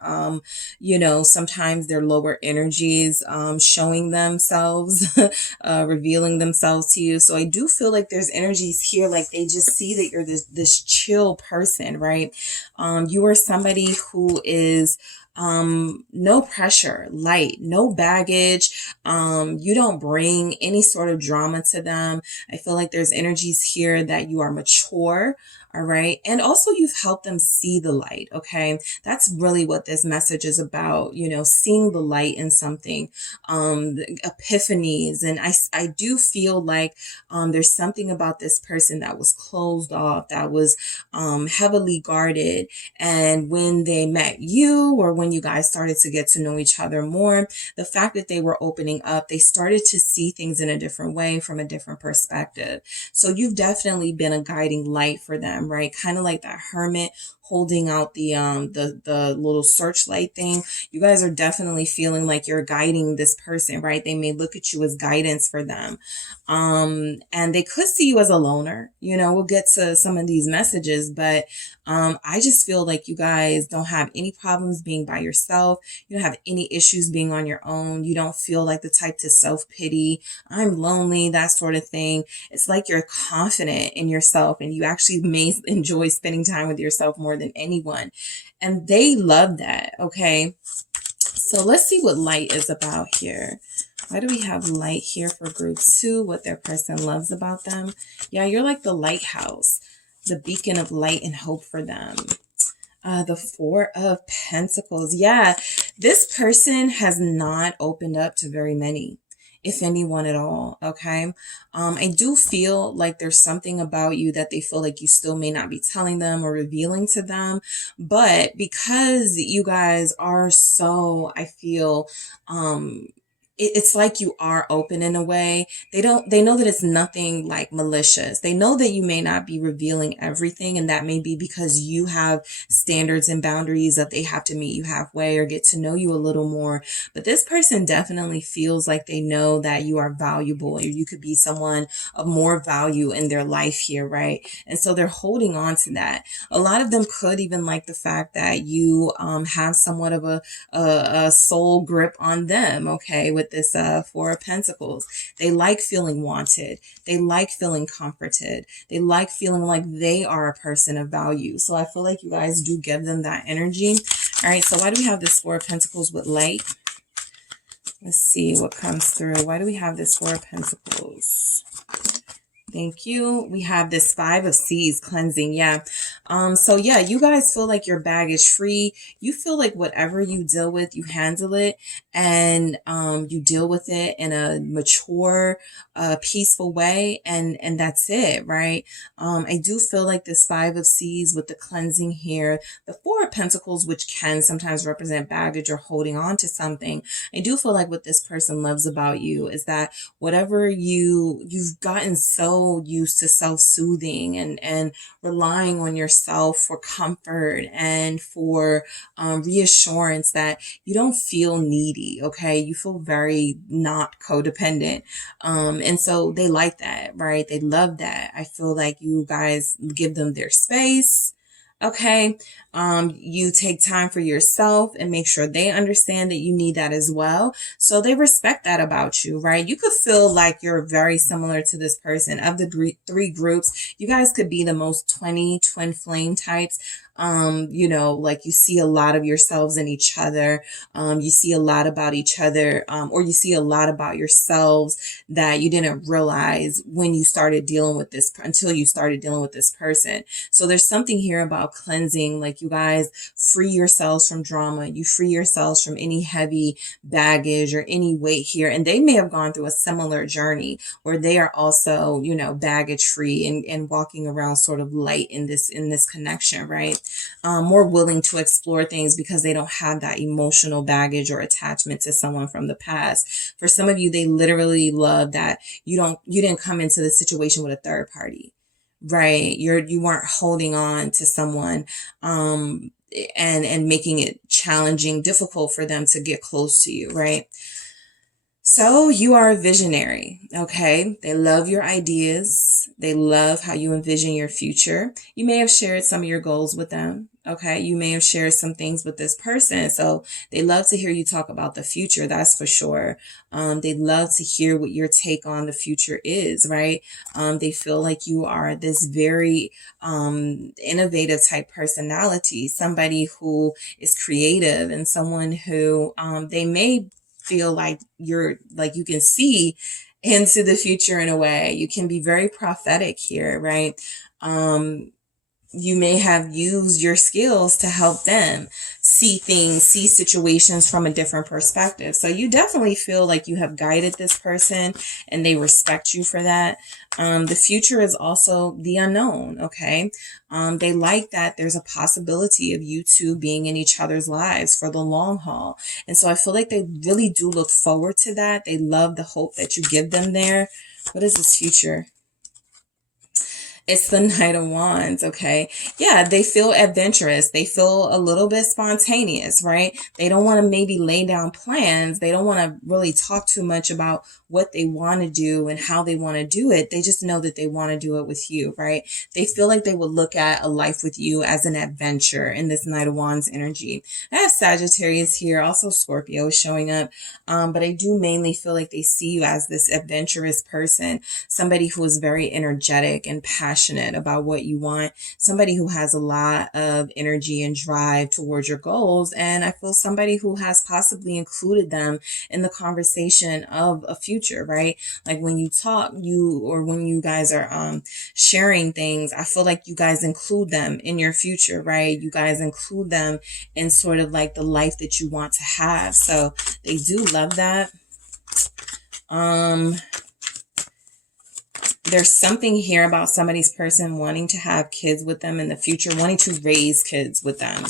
sometimes their lower energies showing themselves, revealing themselves to you. So I do feel like there's energies here, like they just see that you're this chill person, right? You are somebody who is no pressure, light, no baggage. You don't bring any sort of drama to them. I feel like there's energies here that you are mature. All right. And also you've helped them see the light. Okay. That's really what this message is about, seeing the light in something, the epiphanies. And I do feel like, there's something about this person that was closed off, that was, heavily guarded. And when they met you, or when you guys started to get to know each other more, the fact that they were opening up, they started to see things in a different way, from a different perspective. So you've definitely been a guiding light for them. Right? Kind of like that hermit holding out the little searchlight thing. You guys are definitely feeling like you're guiding this person, right? They may look at you as guidance for them. And they could see you as a loner. We'll get to some of these messages, but I just feel like you guys don't have any problems being by yourself. You don't have any issues being on your own. You don't feel like the type to self-pity. I'm lonely, that sort of thing. It's like you're confident in yourself, and you actually may enjoy spending time with yourself more than anyone. And they love that. Okay. So let's see what light is about here. Why do we have light here for group 2? What their person loves about them. Yeah, you're like the lighthouse, the beacon of light and hope for them. The 4 of Pentacles. Yeah, this person has not opened up to very many, if anyone at all. Okay. I do feel like there's something about you that they feel like you still may not be telling them or revealing to them, but because you guys are so, I feel, it's like you are open in a way. They know that it's nothing like malicious. They know that you may not be revealing everything, and that may be because you have standards and boundaries that they have to meet you halfway or get to know you a little more. But this person definitely feels like they know that you are valuable, or you could be someone of more value in their life here, right? And so they're holding on to that. A lot of them could even like the fact that you have somewhat of a soul grip on them, okay, with this 4 of Pentacles. They like feeling wanted. They like feeling comforted. They like feeling like they are a person of value. So I feel like you guys do give them that energy. All right, so why do we have this 4 of Pentacles with light? Let's see what comes through. Why do we have this 4 of Pentacles? Thank you. We have this 5 of Seas, cleansing. Yeah. So yeah, you guys feel like you're baggage free. You feel like whatever you deal with, you handle it, and you deal with it in a mature, peaceful way, and that's it, right? I do feel like this 5 of Seas with the cleansing here, the 4 of Pentacles, which can sometimes represent baggage or holding on to something. I do feel like what this person loves about you is that whatever you've gotten so used to self-soothing and relying on yourself yourself for comfort and for reassurance that you don't feel needy, okay? You feel very not codependent. And so they like that, right? They love that. I feel like you guys give them their space. Okay. You take time for yourself and make sure they understand that you need that as well. So they respect that about you, right? You could feel like you're very similar to this person. Of the three groups, you guys could be the most twin flame types. You know, like you see a lot of yourselves in each other. You see a lot about each other, or you see a lot about yourselves that you didn't realize when you started dealing with this, until you started dealing with this person. So there's something here about cleansing, like you guys free yourselves from drama. You free yourselves from any heavy baggage or any weight here. And they may have gone through a similar journey where they are also, you know, baggage free and walking around sort of light in this connection, right? More willing to explore things because they don't have that emotional baggage or attachment to someone from the past. For some of you, they literally love that you didn't come into the situation with a third party, right? You weren't holding on to someone, and making it challenging, difficult for them to get close to you, right? So you are a visionary, okay? They love your ideas. They love how you envision your future. You may have shared some of your goals with them, okay? You may have shared some things with this person. So they love to hear you talk about the future, that's for sure. They love to hear what your take on the future is, right? They feel like you are this very innovative type personality, somebody who is creative and someone who they may feel like you can see into the future in a way. You can be very prophetic here, right? You may have used your skills to help them see things, see situations from a different perspective. So you definitely feel like you have guided this person and they respect you for that. The future is also the unknown, okay? They like that there's a possibility of you two being in each other's lives for the long haul. And so I feel like they really do look forward to that. They love the hope that you give them there. What is this future? It's the Knight of Wands, okay? Yeah, they feel adventurous. They feel a little bit spontaneous, right? They don't want to maybe lay down plans. They don't want to really talk too much about what they want to do and how they want to do it. They just know that they want to do it with you, right? They feel like they would look at a life with you as an adventure in this Knight of Wands energy. I have Sagittarius here, also Scorpio is showing up, but I do mainly feel like they see you as this adventurous person, somebody who is very energetic and passionate about what you want, somebody who has a lot of energy and drive towards your goals. And I feel somebody who has possibly included them in the conversation of a future, right? Like when you talk, or when you guys are sharing things, I feel like you guys include them in your future, right? You guys include them in sort of like the life that you want to have. So they do love that. There's something here about somebody's person wanting to have kids with them in the future, wanting to raise kids with them.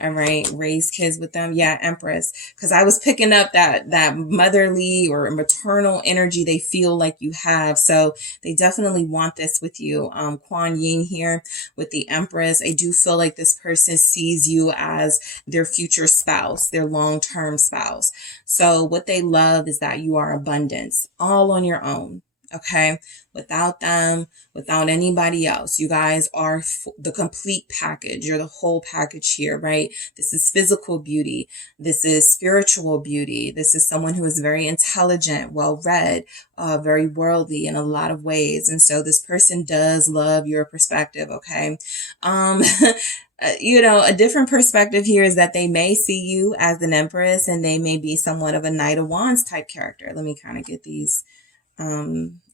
All right, raise kids with them. Yeah, Empress. Because I was picking up that motherly or maternal energy they feel like you have. So they definitely want this with you. Kuan Yin here with the Empress. I do feel like this person sees you as their future spouse, their long-term spouse. So what they love is that you are abundance, all on your own. Okay, without them, without anybody else. You guys are the complete package. You're the whole package here, right? This is physical beauty. This is spiritual beauty. This is someone who is very intelligent, well-read, very worldly in a lot of ways. And so this person does love your perspective, okay? You know, a different perspective here is that they may see you as an Empress and they may be somewhat of a Knight of Wands type character. Let me kind of get these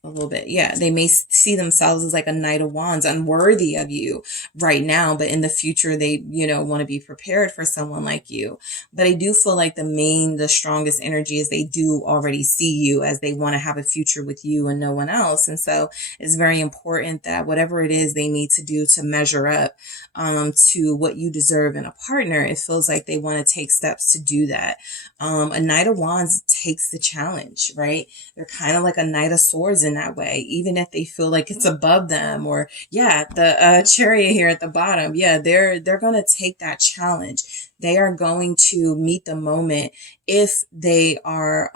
a little bit. Yeah, they may see themselves as like a Knight of Wands, unworthy of you right now, but in the future they, you know, want to be prepared for someone like you. But I do feel like the strongest energy is they do already see you as they want to have a future with you and no one else. And so it's very important that whatever it is they need to do to measure up to what you deserve in a partner, it feels like they want to take steps to do that. A Knight of Wands takes the challenge, right? They're kind of like a Knight of Swords in in that way, even if they feel like it's above them. Or yeah, the chariot here at the bottom, yeah, they're going to take that challenge. They are going to meet the moment if they are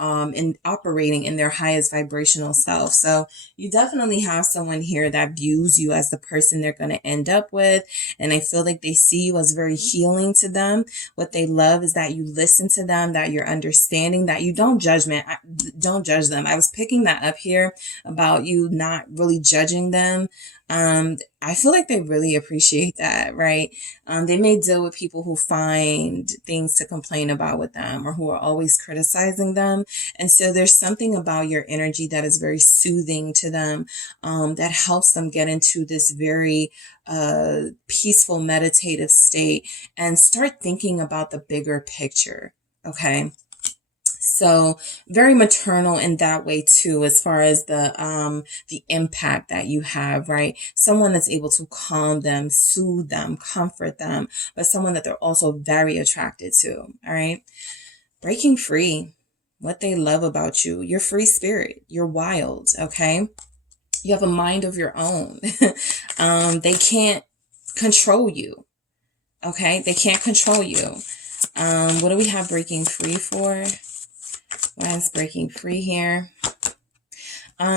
operating in their highest vibrational self. So you definitely have someone here that views you as the person they're going to end up with. And I feel like they see you as very healing to them. What they love is that you listen to them, that you're understanding, that you don't judge them. I was picking that up here about you not really judging them. I feel like they really appreciate that, right? They may deal with people who find things to complain about with them, or who are always criticizing them. And so there's something about your energy that is very soothing to them, that helps them get into this very peaceful, meditative state and start thinking about the bigger picture. Okay. So very maternal in that way too, as far as the impact that you have, right? Someone that's able to calm them, soothe them, comfort them, but someone that they're also very attracted to. All right. Breaking free. What they love about you. You're free spirit. You're wild. Okay. You have a mind of your own. They can't control you. Okay. They can't control you. What do we have breaking free for? Why is breaking free here?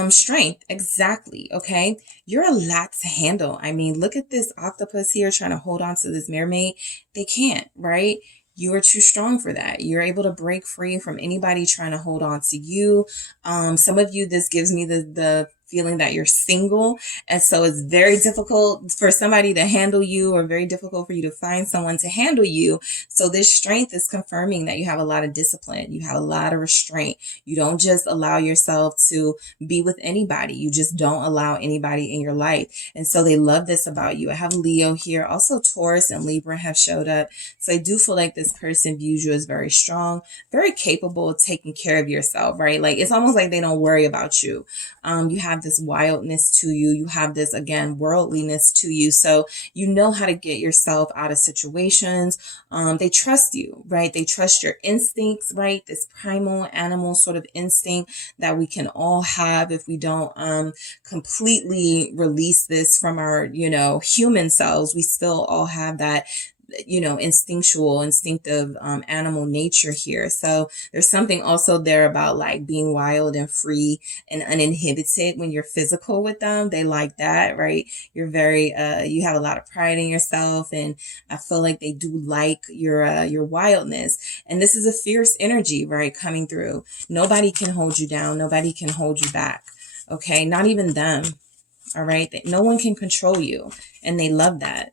Strength. Exactly. Okay. You're a lot to handle. I mean, look at this octopus here trying to hold on to this mermaid. They can't, right? You are too strong for that. You're able to break free from anybody trying to hold on to you. Some of you, this gives me the feeling that you're single. And so it's very difficult for somebody to handle you, or very difficult for you to find someone to handle you. So this strength is confirming that you have a lot of discipline. You have a lot of restraint. You don't just allow yourself to be with anybody. You just don't allow anybody in your life. And so they love this about you. I have Leo here. Also Taurus and Libra have showed up. So I do feel like this person views you as very strong, very capable of taking care of yourself, right? Like it's almost like they don't worry about you. You have this wildness to you. You have this, again, worldliness to you. So you know how to get yourself out of situations. They trust you, right? They trust your instincts, right? This primal animal sort of instinct that we can all have if we don't completely release this from our, human selves. We still all have that instinctive animal nature here. So there's something also there about like being wild and free and uninhibited when you're physical with them. They like that, right? You're very, you have a lot of pride in yourself, and I feel like they do like your wildness. And this is a fierce energy, right? Coming through. Nobody can hold you down. Nobody can hold you back. Okay. Not even them. All right. No one can control you, and they love that.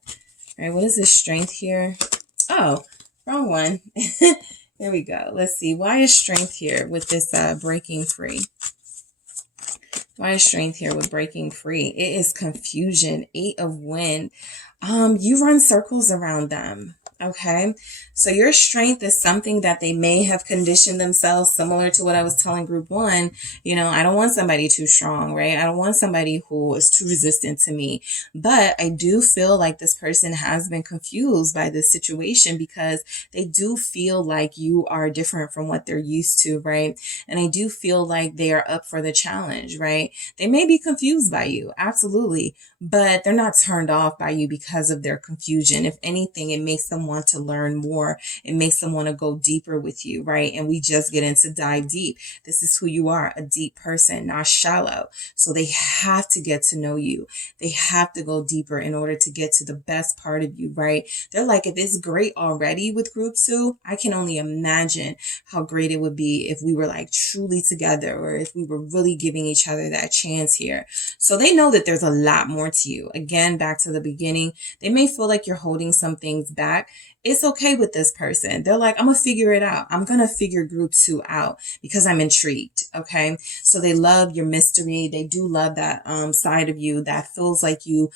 All right, what is this strength here? Oh, wrong one. There we go. Let's see. Why is strength here with this breaking free? Why is strength here with breaking free? It is confusion. 8 of Wind. You run circles around them. Okay. So your strength is something that they may have conditioned themselves, similar to what I was telling group 1. I don't want somebody too strong, right? I don't want somebody who is too resistant to me. But I do feel like this person has been confused by this situation, because they do feel like you are different from what they're used to, right? And I do feel like they are up for the challenge, right? They may be confused by you. Absolutely. But they're not turned off by you because of their confusion. If anything, it makes them want to learn more. It makes them want to go deeper with you, right? And we just get into dive deep. This is who you are, a deep person, not shallow. So they have to get to know you. They have to go deeper in order to get to the best part of you, right? They're like, if it's great already with group 2, I can only imagine how great it would be if we were like truly together, or if we were really giving each other that chance here. So they know that there's a lot more to you. Again, back to the beginning, they may feel like you're holding some things back. It's okay with this person. They're like, I'm going to figure it out. I'm going to figure group 2 out because I'm intrigued. Okay. So they love your mystery. They do love that side of you that feels like you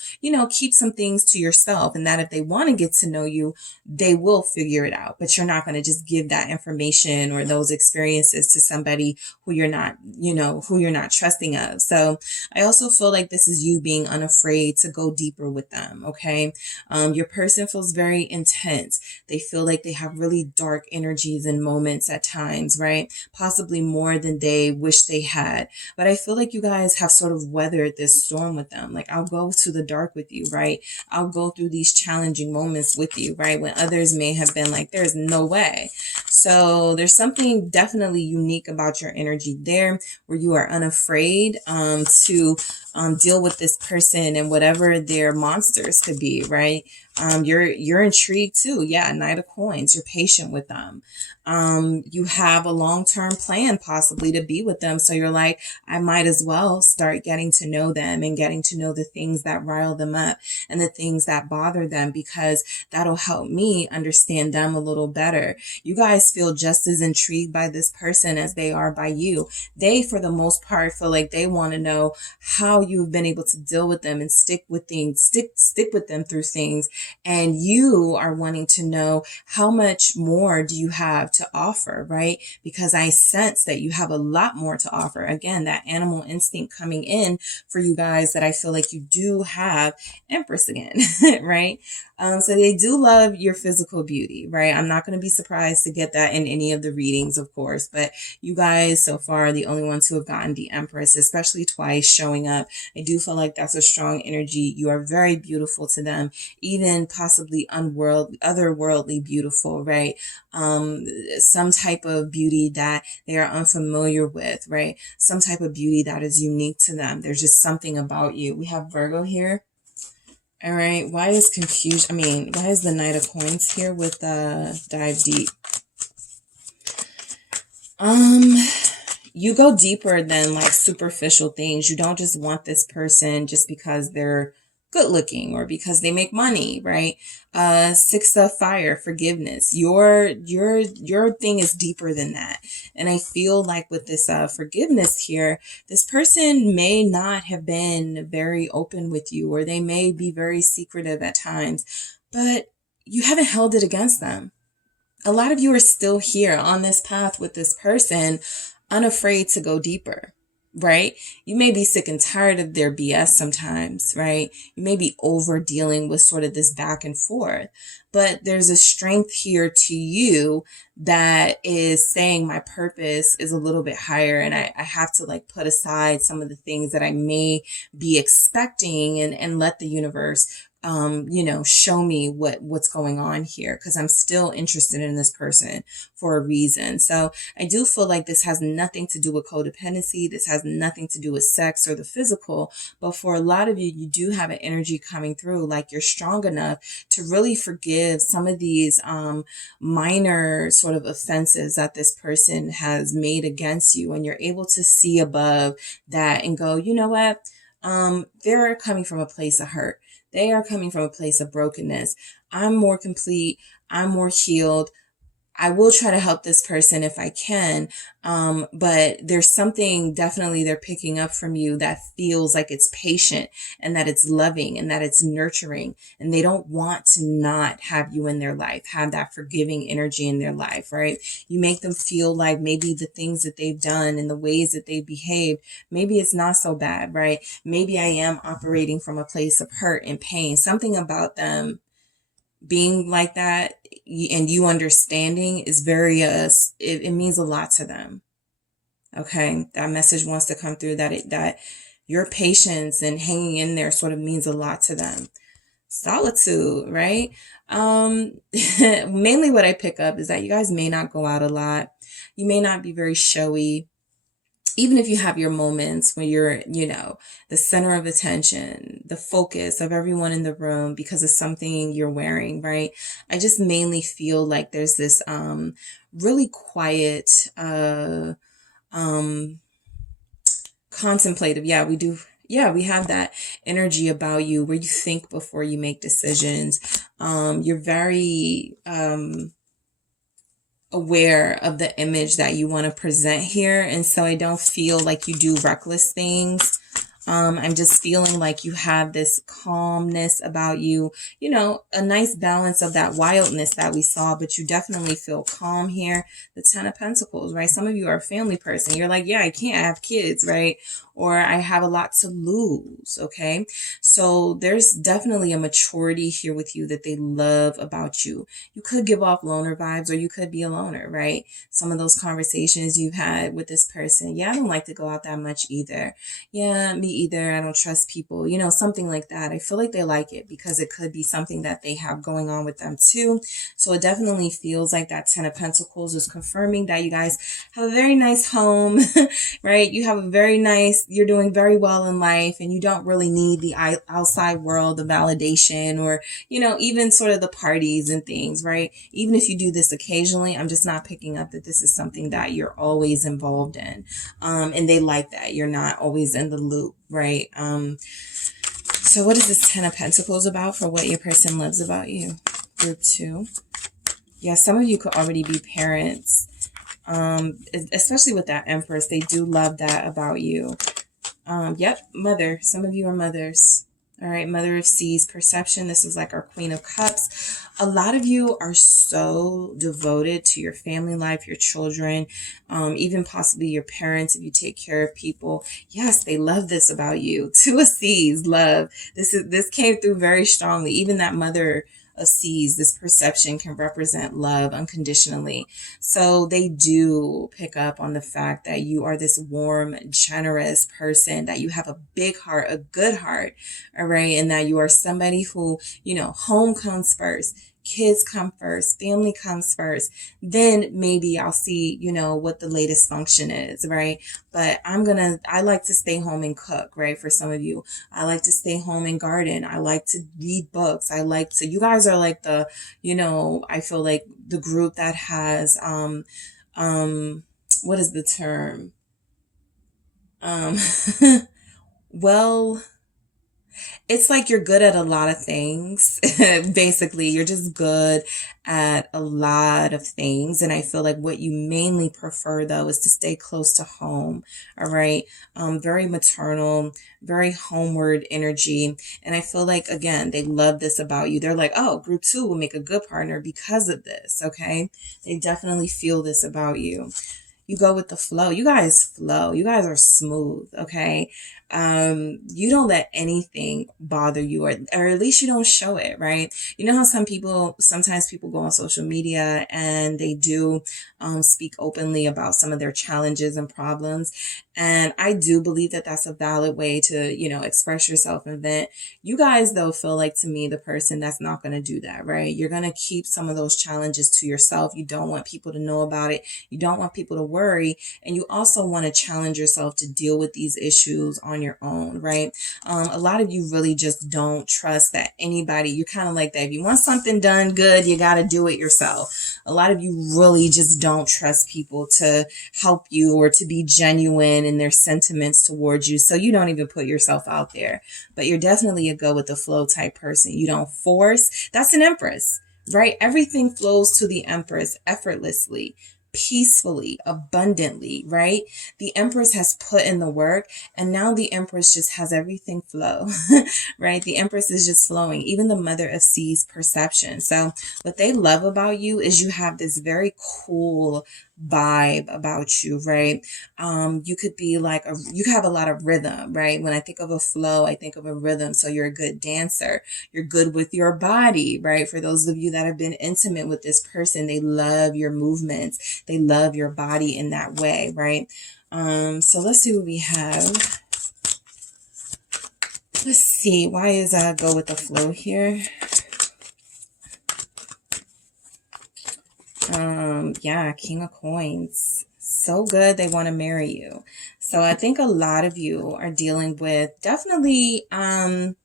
keep some things to yourself, and that if they want to get to know you, they will figure it out. But you're not going to just give that information or those experiences to somebody who you're not trusting of. So I also feel like this is you being unafraid to go deeper with them. Okay. Your person feels very intense. They feel like they have really dark energies and moments at times, right? Possibly more than they wish they had. But I feel like you guys have sort of weathered this storm with them. Like, I'll go to the dark with you, right? I'll go through these challenging moments with you, right? When others may have been like, there's no way. So there's something definitely unique about your energy there, where you are unafraid to deal with this person and whatever their monsters could be, right? You're intrigued too. Yeah, Knight of Coins. You're patient with them. You have a long-term plan possibly to be with them. So you're like, I might as well start getting to know them and getting to know the things that rile them up and the things that bother them, because that'll help me understand them a little better. You guys feel just as intrigued by this person as they are by you. They, for the most part, feel like they want to know how you've been able to deal with them and stick with things, stick with them through things. And you are wanting to know, how much more do you have to offer, right? Because I sense that you have a lot more to offer. Again, that animal instinct coming in for you guys, that I feel like you do have. Empress again, right? So they do love your physical beauty, right? I'm not going to be surprised to get that in any of the readings, of course, but you guys so far are the only ones who have gotten the Empress, especially twice showing up. I do feel like that's a strong energy. You are very beautiful to them, even possibly otherworldly beautiful, right? Some type of beauty that they are unfamiliar with, right? Some type of beauty that is unique to them. There's just something about you. We have Virgo here. All right. Why is confusion? Why is the Knight of Coins here with dive deep? You go deeper than like superficial things. You don't just want this person just because they're good looking or because they make money, right? Six of Fire, forgiveness. Your thing is deeper than that. And I feel like with this forgiveness here, this person may not have been very open with you, or they may be very secretive at times, but you haven't held it against them. A lot of you are still here on this path with this person, unafraid to go deeper. Right? You may be sick and tired of their BS sometimes, right? You may be over dealing with sort of this back and forth, but there's a strength here to you that is saying my purpose is a little bit higher, and I have to like put aside some of the things that I may be expecting and let the universe show me what's going on here, because I'm still interested in this person for a reason. So I do feel like this has nothing to do with codependency. This has nothing to do with sex or the physical, but for a lot of you, you do have an energy coming through, like you're strong enough to really forgive some of these minor sort of offenses that this person has made against you, and you're able to see above that and go, you know what? They're coming from a place of hurt. They are coming from a place of brokenness. I'm more complete. I'm more healed. I will try to help this person if I can. But there's something definitely they're picking up from you that feels like it's patient and that it's loving and that it's nurturing. And they don't want to not have you in their life, have that forgiving energy in their life, right? You make them feel like maybe the things that they've done and the ways that they've behaved, maybe it's not so bad, right? Maybe I am operating from a place of hurt and pain. Something about them being like that and you understanding is very it means a lot to them. Okay, that message wants to come through, that your patience and hanging in there sort of means a lot to them. Solitude, right? Mainly what I pick up is that you guys may not go out a lot. You may not be very showy. Even if you have your moments when you're, the center of attention, the focus of everyone in the room because of something you're wearing, right? I just mainly feel like there's this really quiet, contemplative. Yeah, we do. Yeah, we have that energy about you where you think before you make decisions. You're very aware of the image that you want to present here. And so I don't feel like you do reckless things. I'm just feeling like you have this calmness about you, you know, a nice balance of that wildness that we saw, but you definitely feel calm here. The Ten of Pentacles, right? Some of you are a family person. You're like, yeah, I can't have kids, right? Or I have a lot to lose, okay? So there's definitely a maturity here with you that they love about you. You could give off loner vibes, or you could be a loner, right? Some of those conversations you've had with this person, yeah, I don't like to go out that much either. Yeah, me either. I don't trust people, you know, something like that. I feel like they like it because it could be something that they have going on with them too. So it definitely feels like that Ten of Pentacles is confirming that you guys have a very nice home, right? You have a very nice, you're doing very well in life, and you don't really need the outside world, the validation, or, you know, even sort of the parties and things, right? Even if you do this occasionally, I'm just not picking up that this is something that you're always involved in. And they like that. You're not always in the loop, right? So what is this Ten of Pentacles about for what your person loves about you? Group 2. Yeah, some of you could already be parents. Especially with that Empress, they do love that about you. Yep, mother. Some of you are mothers. All right, Mother of Seas, Perception. This is like our Queen of Cups. A lot of you are so devoted to your family life, your children, even possibly your parents if you take care of people. Yes, they love this about you. Two of Seas, love. This came through very strongly. Even that Mother of Seas, this perception can represent love unconditionally. So they do pick up on the fact that you are this warm, generous person, that you have a big heart, a good heart, all right? And that you are somebody who, you know, home comes first. Kids come first, family comes first, then maybe I'll see, you know, what the latest function is, right? But I like to stay home and cook, right? For some of you, I like to stay home and garden. I like to read books. You guys are like the, you know, I feel like the group that has, what is the term? Well, it's like you're good at a lot of things. Basically, you're just good at a lot of things. And I feel like what you mainly prefer, though, is to stay close to home. All right. Very maternal, very homeward energy. And I feel like, again, they love this about you. They're like, oh, group 2 will make a good partner because of this. Okay. They definitely feel this about you. You go with the flow. You guys flow. You guys are smooth. Okay. You don't let anything bother you, or at least you don't show it, right? You know how sometimes people go on social media and they do speak openly about some of their challenges and problems. And I do believe that that's a valid way to, you know, express yourself and vent. You guys, though, feel like, to me, the person that's not going to do that, right? You're going to keep some of those challenges to yourself. You don't want people to know about it. You don't want people to worry. And you also want to challenge yourself to deal with these issues on your own, right? A lot of you really just don't trust that anybody, you're kind of like that. If you want something done good, you got to do it yourself. A lot of you really just don't trust people to help you or to be genuine in their sentiments towards you. So you don't even put yourself out there, but you're definitely a go with the flow type person. You don't force. That's an Empress, right? Everything flows to the Empress effortlessly, peacefully, abundantly, right? The Empress has put in the work, and now the Empress just has everything flow, right? The Empress is just flowing, even the Mother of Seas, Perception. So what they love about you is you have this very cool vibe about you, right? You could be like you have a lot of rhythm, right? When I think of a flow, I think of a rhythm. So you're a good dancer. You're good with your body, right? For those of you that have been intimate with this person, they love your movements. They love your body in that way, right? So let's see what we have. Let's see. Why is go with the flow here? Yeah, King of Coins. So good. They want to marry you. So I think a lot of you are dealing with definitely, I'm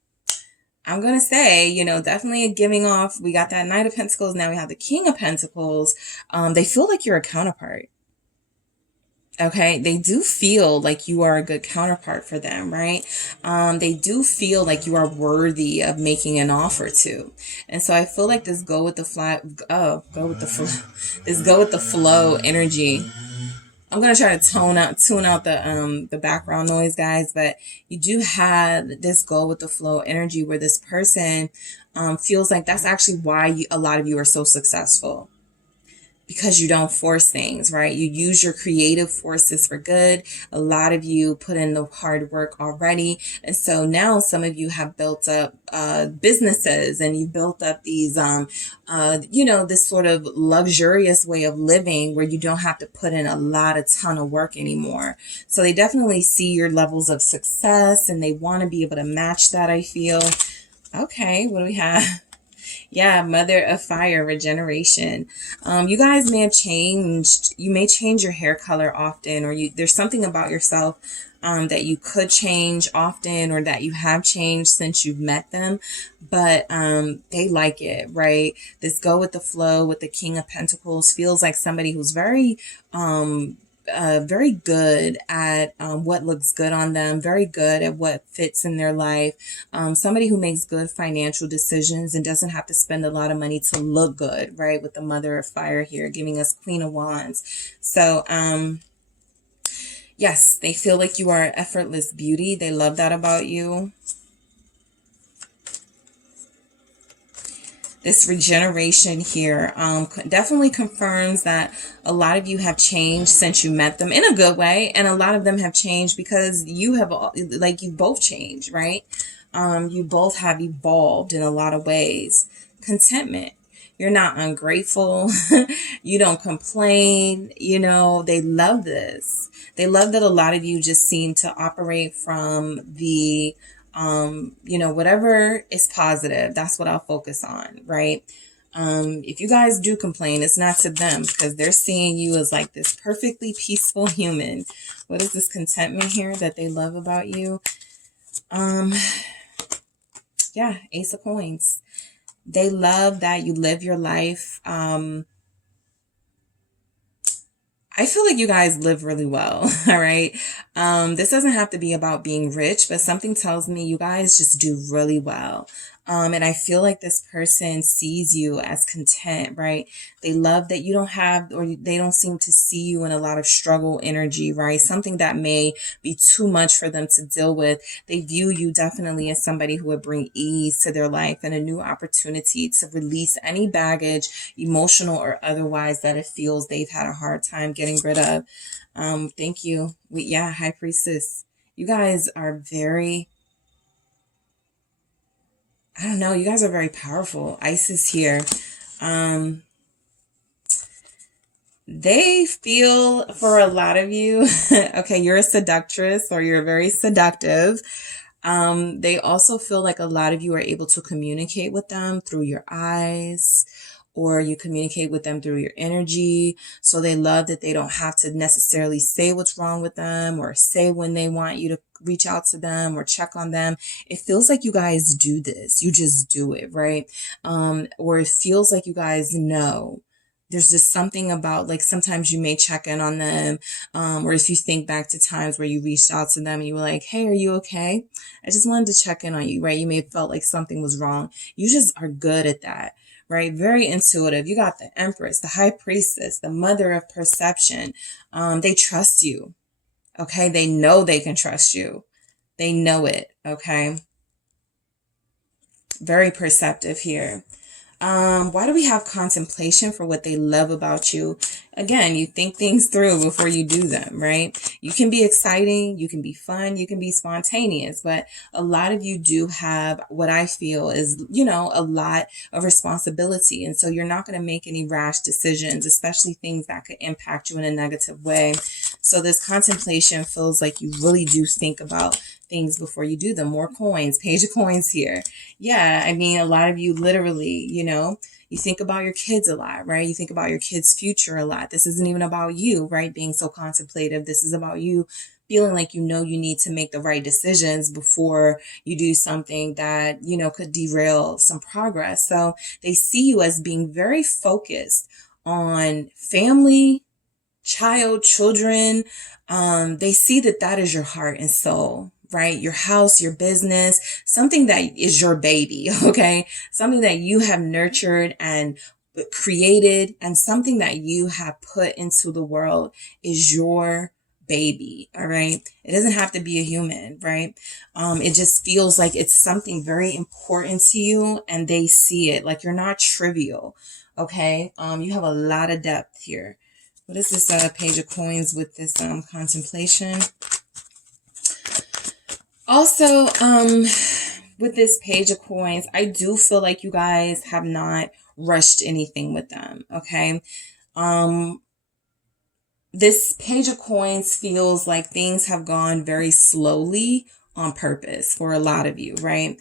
going to say, you know, definitely giving off. We got that Knight of Pentacles. Now we have the King of Pentacles. They feel like you're a counterpart. Okay, they do feel like you are a good counterpart for them, right? They do feel like you are worthy of making an offer to. And so I feel like this go with the flow energy I'm going to try to tune out the background noise, guys, but you do have this go with the flow energy where this person feels like that's actually why a lot of you are so successful. Because you don't force things, right? You use your creative forces for good. A lot of you put in the hard work already. And so now some of you have built up businesses, and you built up these, this sort of luxurious way of living where you don't have to put in a ton of work anymore. So they definitely see your levels of success and they want to be able to match that, I feel. Okay, what do we have? Yeah, mother of fire, regeneration. You guys may have changed. You may change your hair color often, or there's something about yourself that you could change often, or that you have changed since you've met them. But they like it, right? This go with the flow with the King of Pentacles feels like somebody who's very very good at what looks good on them, very good at what fits in their life. Somebody who makes good financial decisions and doesn't have to spend a lot of money to look good, right? With the mother of fire here, giving us Queen of Wands. So, yes, they feel like you are effortless beauty. They love that about you. This regeneration here definitely confirms that a lot of you have changed since you met them in a good way. And a lot of them have changed because you have, like, you both changed, right? You both have evolved in a lot of ways. Contentment. You're not ungrateful. You don't complain. You know, they love this. They love that a lot of you just seem to operate from the whatever is positive, that's what I'll focus on, right? If you guys do complain, it's not to them, because they're seeing you as like this perfectly peaceful human. What is this contentment here that they love about you? Yeah, Ace of Coins. They love that you live your life. I feel like you guys live really well, all right? This doesn't have to be about being rich, but something tells me you guys just do really well. And I feel like this person sees you as content, right? They love that you don't have, or they don't seem to see you in a lot of struggle energy, right? Something that may be too much for them to deal with. They view you definitely as somebody who would bring ease to their life and a new opportunity to release any baggage, emotional or otherwise, that it feels they've had a hard time getting rid of. Thank you. High Priestess. You guys are very, I don't know, you guys are very powerful. Isis here. They feel, for a lot of you, okay, you're a seductress, or you're very seductive. They also feel like a lot of you are able to communicate with them through your eyes, or you communicate with them through your energy. So they love that they don't have to necessarily say what's wrong with them, or say when they want you to reach out to them or check on them. It feels like you guys do this. You just do it, right? Or it feels like you guys know. There's just something about, like, sometimes you may check in on them. Or if you think back to times where you reached out to them and you were like, hey, are you okay? I just wanted to check in on you, right? You may have felt like something was wrong. You just are good at that, right? Very intuitive. You got the Empress, the High Priestess, the Mother of Perception. They trust you. Okay. They know they can trust you. They know it. Okay. Very perceptive here. Why do we have contemplation for what they love about you? Again, you think things through before you do them, right? You can be exciting, you can be fun, you can be spontaneous, but a lot of you do have what I feel is, a lot of responsibility. And so you're not going to make any rash decisions, especially things that could impact you in a negative way. So this contemplation feels like you really do think about things before you do them. More coins, Page of Coins here. Yeah, I mean, a lot of you literally, you think about your kids a lot, right? You think about your kids' future a lot. This isn't even about you, right? Being so contemplative. This is about you feeling like you need to make the right decisions before you do something that, could derail some progress. So they see you as being very focused on family, children. They see that is your heart and soul, right? Your house, your business, something that is your baby, okay? Something that you have nurtured and created and something that you have put into the world is your baby. All right. It doesn't have to be a human, right? It just feels like it's something very important to you and they see it like you're not trivial. Okay. You have a lot of depth here. What is this page of coins with this contemplation? Also, with this page of coins, I do feel like you guys have not rushed anything with them. Okay. This page of coins feels like things have gone very slowly on purpose for a lot of you, right?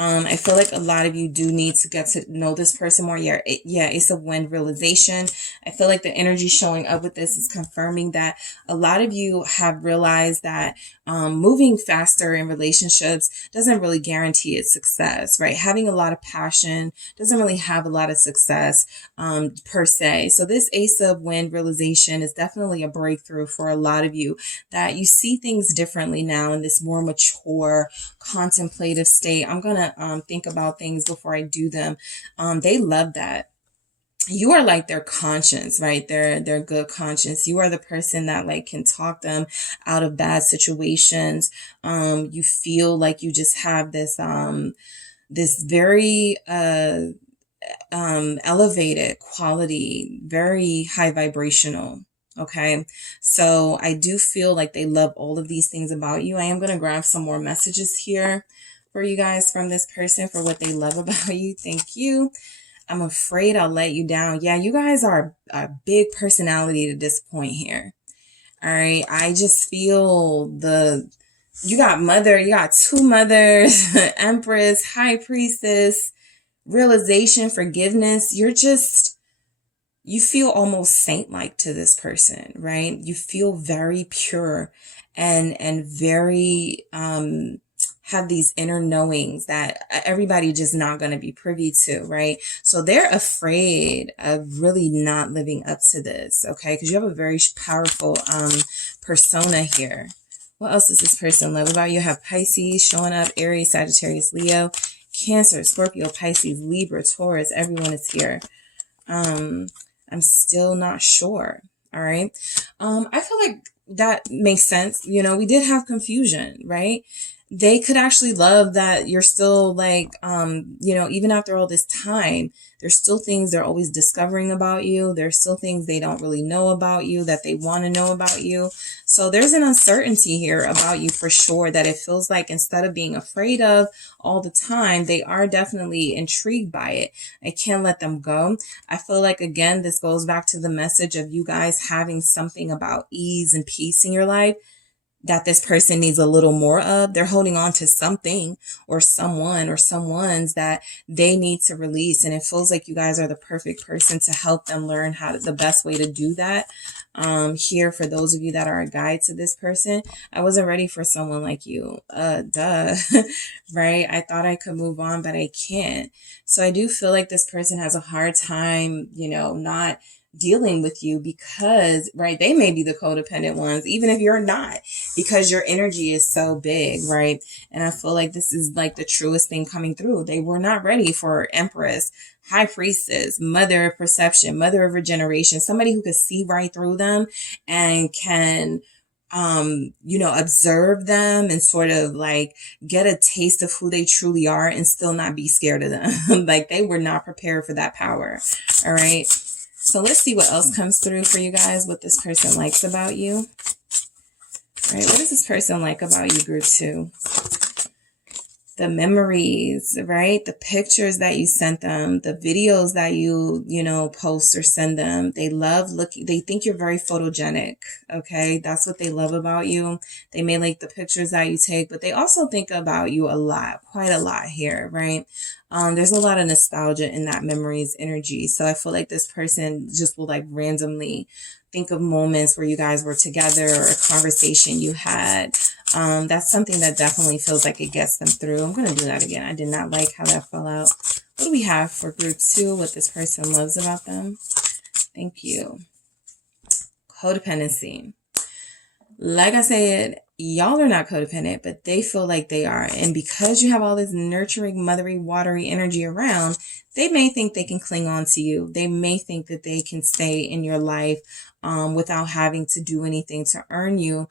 I feel like a lot of you do need to get to know this person more. Yeah, Ace of Wind realization. I feel like the energy showing up with this is confirming that a lot of you have realized that moving faster in relationships doesn't really guarantee its success, right? Having a lot of passion doesn't really have a lot of success per se. So this Ace of Wind realization is definitely a breakthrough for a lot of you, that you see things differently now in this more mature, contemplative state. I'm going to think about things before I do them. They love that. You are like their conscience, right? Their good conscience. You are the person that like can talk them out of bad situations. You feel like you just have this, this very, elevated quality, very high vibrational. Okay. So I do feel like they love all of these things about you. I am going to grab some more messages here for you guys from this person for what they love about you. Thank you. I'm afraid I'll let you down. Yeah, you guys are a big personality to disappoint here. All right. I just feel you got two mothers, Empress, High Priestess, realization, forgiveness. You feel almost saint-like to this person, right? You feel very pure and very, have these inner knowings that everybody just not going to be privy to, right? So they're afraid of really not living up to this, okay? Because you have a very powerful persona here. What else does this person love about you? You have Pisces showing up, Aries, Sagittarius, Leo, Cancer, Scorpio, Pisces, Libra, Taurus. Everyone is here. I'm still not sure. All right. I feel like that makes sense. You know, we did have confusion, right? They could actually love that you're still like, you know, even after all this time, there's still things they're always discovering about you. There's still things they don't really know about you that they want to know about you. So there's an uncertainty here about you for sure, that it feels like instead of being afraid of all the time, they are definitely intrigued by it. I can't let them go. I feel like, again, this goes back to the message of you guys having something about ease and peace in your life that this person needs a little more of. They're holding on to something or someone or someone's that they need to release. And it feels like you guys are the perfect person to help them learn the best way to do that. Here, for those of you that are a guide to this person, I wasn't ready for someone like you. Duh. Right? I thought I could move on, but I can't. So I do feel like this person has a hard time, you know, not dealing with you because, right, they may be the codependent ones, even if you're not, because your energy is so big, right? And I feel like this is like the truest thing coming through. They were not ready for Empress, High Priestess, Mother of Perception, Mother of Regeneration, somebody who could see right through them and can you know, observe them and sort of like get a taste of who they truly are and still not be scared of them. Like they were not prepared for that power. All right. So let's see what else comes through for you guys, what this person likes about you. All right, what does this person like about you, group 2? The memories, right? The pictures that you sent them, the videos that you know, post or send them. They love looking, they think you're very photogenic, okay? That's what they love about you. They may like the pictures that you take, but they also think about you a lot, quite a lot here, right? There's a lot of nostalgia in that memories energy. So I feel like this person just will like randomly think of moments where you guys were together or a conversation you had. That's something that definitely feels like it gets them through. I'm going to do that again. I did not like how that fell out. What do we have for group 2? What this person loves about them? Thank you. Codependency. Like I said, y'all are not codependent, but they feel like they are. And because you have all this nurturing, mothery, watery energy around, they may think they can cling on to you. They may think that they can stay in your life without having to do anything to earn you.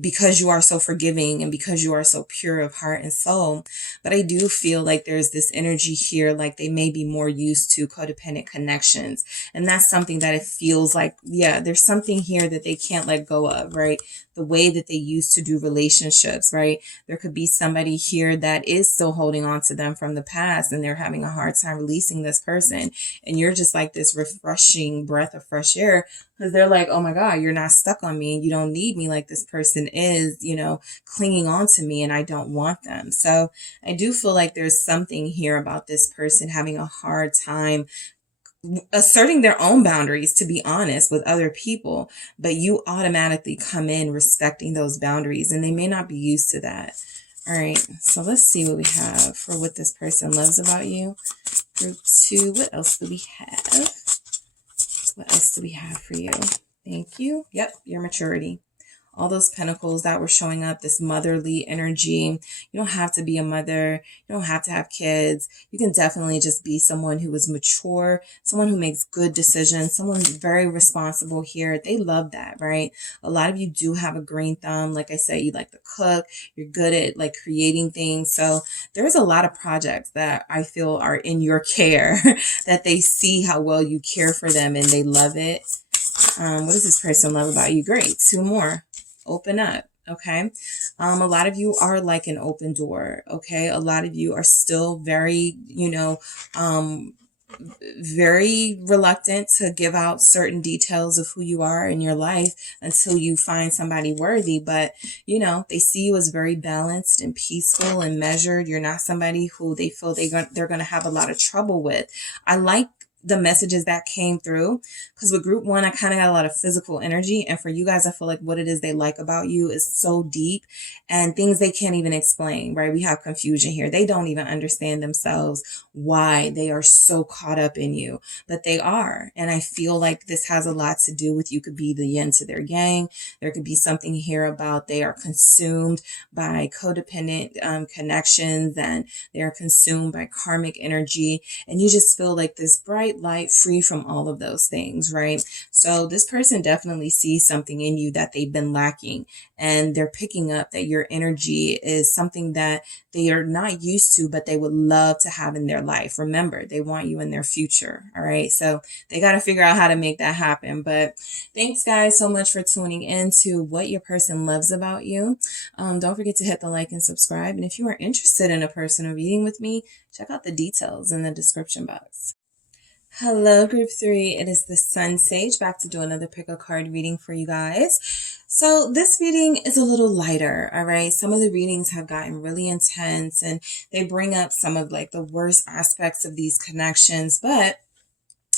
Because you are so forgiving and because you are so pure of heart and soul. But I do feel like there's this energy here, like they may be more used to codependent connections. And that's something that it feels like, yeah, there's something here that they can't let go of, right? The way that they used to do relationships, right? There could be somebody here that is still holding on to them from the past and they're having a hard time releasing this person. And you're just like this refreshing breath of fresh air because they're like, oh my God, you're not stuck on me. You don't need me like this person is, you know, clinging on to me and I don't want them. So I do feel like there's something here about this person having a hard time asserting their own boundaries, to be honest, with other people, but you automatically come in respecting those boundaries and they may not be used to that. All right, so let's see what we have for what this person loves about you. Group 2, what else do we have? What else do we have for you? Thank you. Yep, your maturity. All those pentacles that were showing up, this motherly energy. You don't have to be a mother. You don't have to have kids. You can definitely just be someone who is mature, someone who makes good decisions, someone very responsible here. They love that, right? A lot of you do have a green thumb. Like I said, you like to cook. You're good at like creating things. So there's a lot of projects that I feel are in your care that they see how well you care for them and they love it. What does this person love about you? Great. 2 more. Open up. Okay. A lot of you are like an open door. Okay. A lot of you are still very, you know, very reluctant to give out certain details of who you are in your life until you find somebody worthy. But, you know, they see you as very balanced and peaceful and measured. You're not somebody who they feel they're going to have a lot of trouble with. I like the messages that came through because with group 1, I kind of got a lot of physical energy. And for you guys, I feel like what it is they like about you is so deep and things they can't even explain, right? We have confusion here. They don't even understand themselves why they are so caught up in you, but they are. And I feel like this has a lot to do with you could be the yin to their yang. There could be something here about they are consumed by codependent connections and they are consumed by karmic energy. And you just feel like this bright light free from all of those things, right? So this person definitely sees something in you that they've been lacking and they're picking up that your energy is something that they are not used to, but they would love to have in their life. Remember, they want you in their future. All right. So they got to figure out how to make that happen. But thanks guys so much for tuning in to what your person loves about you. Don't forget to hit the like and subscribe. And if you are interested in a personal reading with me, check out the details in the description box. Hello, group 3. It is the SunSage back to do another pick a card reading for you guys. So this reading is a little lighter. All right. Some of the readings have gotten really intense and they bring up some of like the worst aspects of these connections, but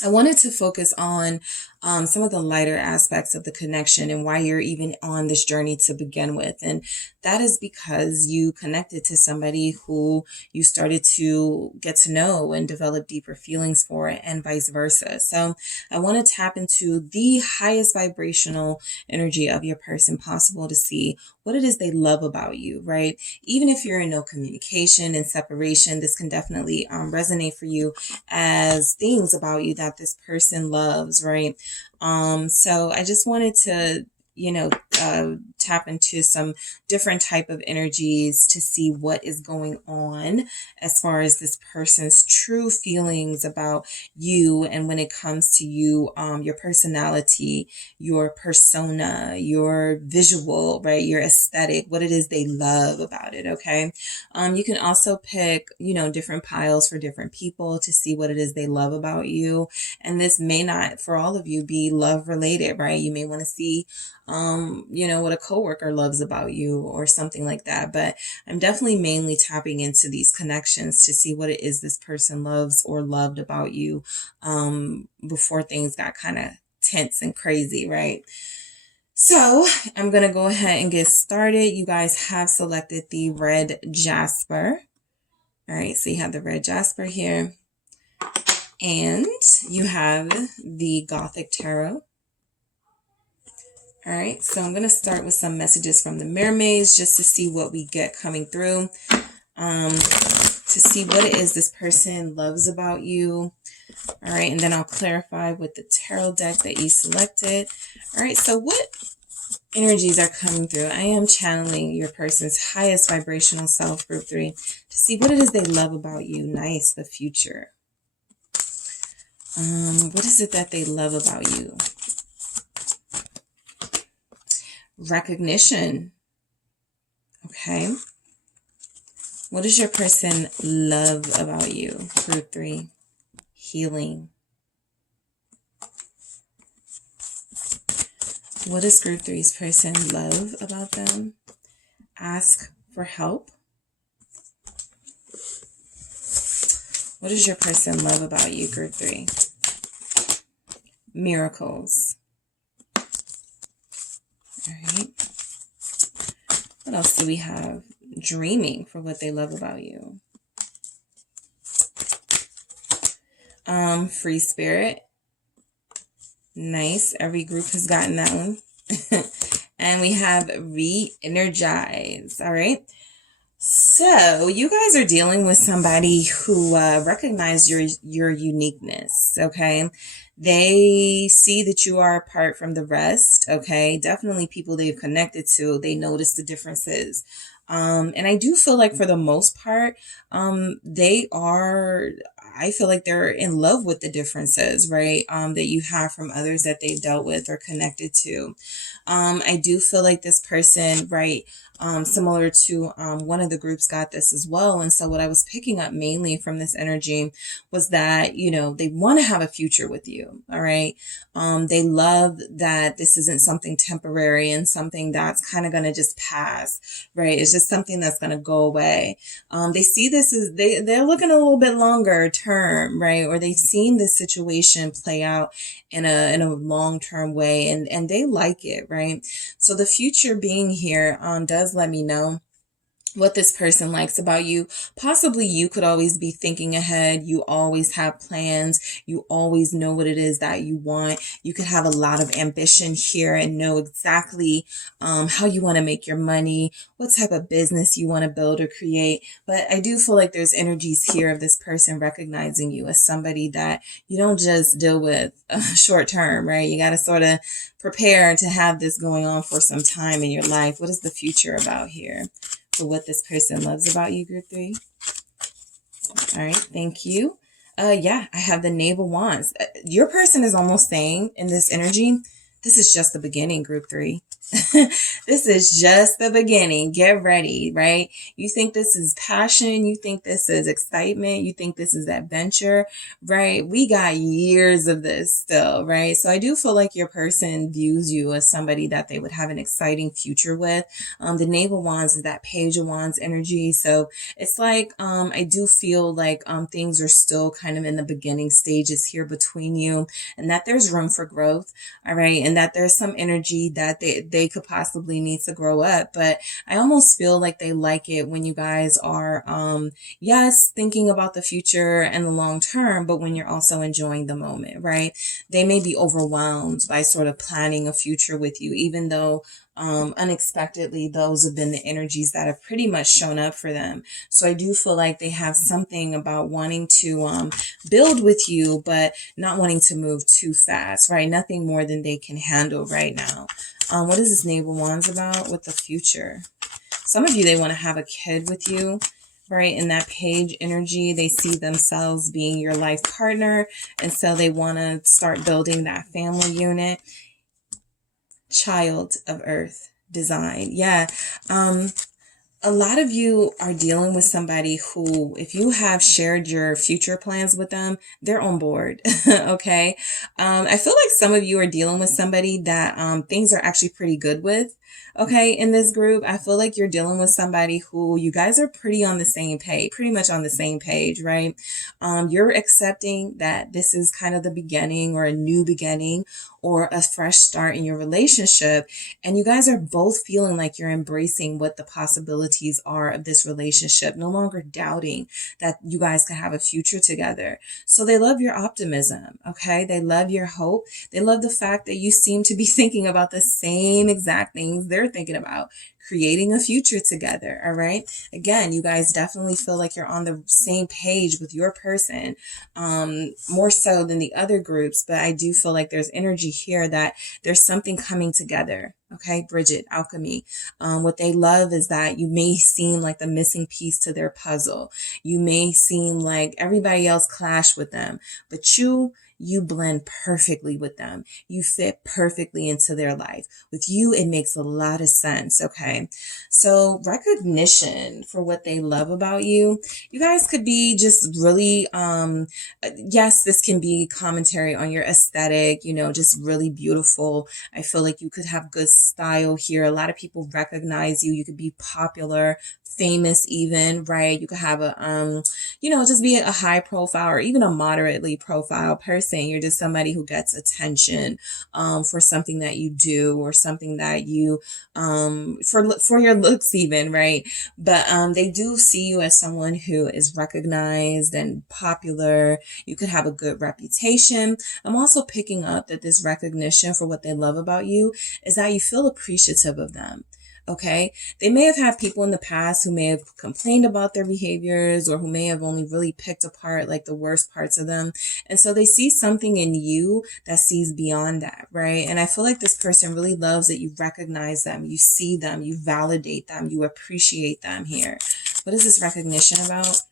I wanted to focus on some of the lighter aspects of the connection and why you're even on this journey to begin with. And that is because you connected to somebody who you started to get to know and develop deeper feelings for, and vice versa. So I want to tap into the highest vibrational energy of your person possible to see what it is they love about you, right? Even if you're in no communication and separation, this can definitely resonate for you as things about you that this person loves, right? So I just wanted to, you know, tap into some different type of energies to see what is going on as far as this person's true feelings about you. And when it comes to you, your personality, your persona, your visual, right? Your aesthetic, what it is they love about it. Okay. You can also pick, you know, different piles for different people to see what it is they love about you. And this may not, for all of you, be love related, right? You may want to see, you know, what a coworker loves about you or something like that. But I'm definitely mainly tapping into these connections to see what it is this person loves or loved about you, before things got kind of tense and crazy, right? So I'm going to go ahead and get started. You guys have selected the red jasper. All right. So you have the red jasper here and you have the Gothic tarot. All right, so I'm going to start with some messages from the mermaids just to see what we get coming through. To see what it is this person loves about you. All right, and then I'll clarify with the tarot deck that you selected. All right, so what energies are coming through? I am channeling your person's highest vibrational self, group 3, to see what it is they love about you. Nice, the future. What is it that they love about you? Recognition. Okay. What does your person love about you? Group 3. Healing. What does group 3's person love about them? Ask for help. What does your person love about you, group 3? Miracles. All right. What else do we have? Dreaming for what they love about you. Free spirit. Nice. Every group has gotten that one. And we have re-energize. All right. So you guys are dealing with somebody who recognizes your uniqueness. Okay. They see that you are apart from the rest. Okay. Definitely people they've connected to. They notice the differences. And I do feel like for the most part, I feel like they're in love with the differences, right? That you have from others that they've dealt with or connected to. I do feel like this person, right? Similar to one of the groups got this as well. And so what I was picking up mainly from this energy was that, you know, they want to have a future with you. All right. They love that this isn't something temporary and something that's kind of going to just pass, right? It's just something that's going to go away. They see this as they're looking a little bit longer term, right? Or they've seen this situation play out in a long-term way and they like it, right? So the future being here does let me know what this person likes about you. Possibly you could always be thinking ahead. You always have plans. You always know what it is that you want. You could have a lot of ambition here and know exactly how you want to make your money, what type of business you want to build or create. But I do feel like there's energies here of this person recognizing you as somebody that you don't just deal with short term, right? You got to sort of prepare to have this going on for some time in your life. What is the future about here? For what this person loves about you, group 3. All right, thank you. Yeah, I have the Knave of Wands. Your person is almost saying in this energy, this is just the beginning, group 3. This is just the beginning. Get ready, right? You think this is passion. You think this is excitement. You think this is adventure, right? We got years of this still, right? So I do feel like your person views you as somebody that they would have an exciting future with. The Knave of Wands is that Page of Wands energy. So it's like, I do feel like things are still kind of in the beginning stages here between you and that there's room for growth, all right? And that there's some energy that they could possibly need to grow up. But I almost feel like they like it when you guys are, yes, thinking about the future and the long term, but when you're also enjoying the moment, right? They may be overwhelmed by sort of planning a future with you, even though unexpectedly, those have been the energies that have pretty much shown up for them. So I do feel like they have something about wanting to build with you, but not wanting to move too fast, right? Nothing more than they can handle right now. What is this Knave of Wands about with the future? Some of you, they want to have a kid with you, right? In that Page energy, they see themselves being your life partner. And so they want to start building that family unit. Child of Earth design. Yeah. A lot of you are dealing with somebody who, if you have shared your future plans with them, they're on board. Okay. I feel like some of you are dealing with somebody that things are actually pretty good with. Okay, in this group, I feel like you're dealing with somebody who you guys are pretty on the same page, pretty much on the same page, right? You're accepting that this is kind of the beginning or a new beginning or a fresh start in your relationship. And you guys are both feeling like you're embracing what the possibilities are of this relationship, no longer doubting that you guys can have a future together. So they love your optimism, okay? They love your hope. They love the fact that you seem to be thinking about the same exact things they're thinking about, creating a future together. All right. Again, you guys definitely feel like you're on the same page with your person, more so than the other groups. But I do feel like there's energy here that there's something coming together. Okay, Bridget, alchemy. What they love is that you may seem like the missing piece to their puzzle. You may seem like everybody else clashed with them, but you blend perfectly with them. You fit perfectly into their life. With you, it makes a lot of sense, okay? So recognition for what they love about you. You guys could be just really, yes, this can be commentary on your aesthetic, just really beautiful. I feel like you could have good style here. A lot of people recognize you. You could be popular, famous even, right? You could have a, just be a high profile or even a moderately profile person. You're just somebody who gets attention for something that you do or something that you for your looks even, right? But they do see you as someone who is recognized and popular. You could have a good reputation. I'm also picking up that this recognition for what they love about you is that you feel appreciative of them. Okay. They may have had people in the past who may have complained about their behaviors or who may have only really picked apart like the worst parts of them. And so they see something in you that sees beyond that, right? And I feel like this person really loves that you recognize them, you see them, you validate them, you appreciate them here. What is this recognition about?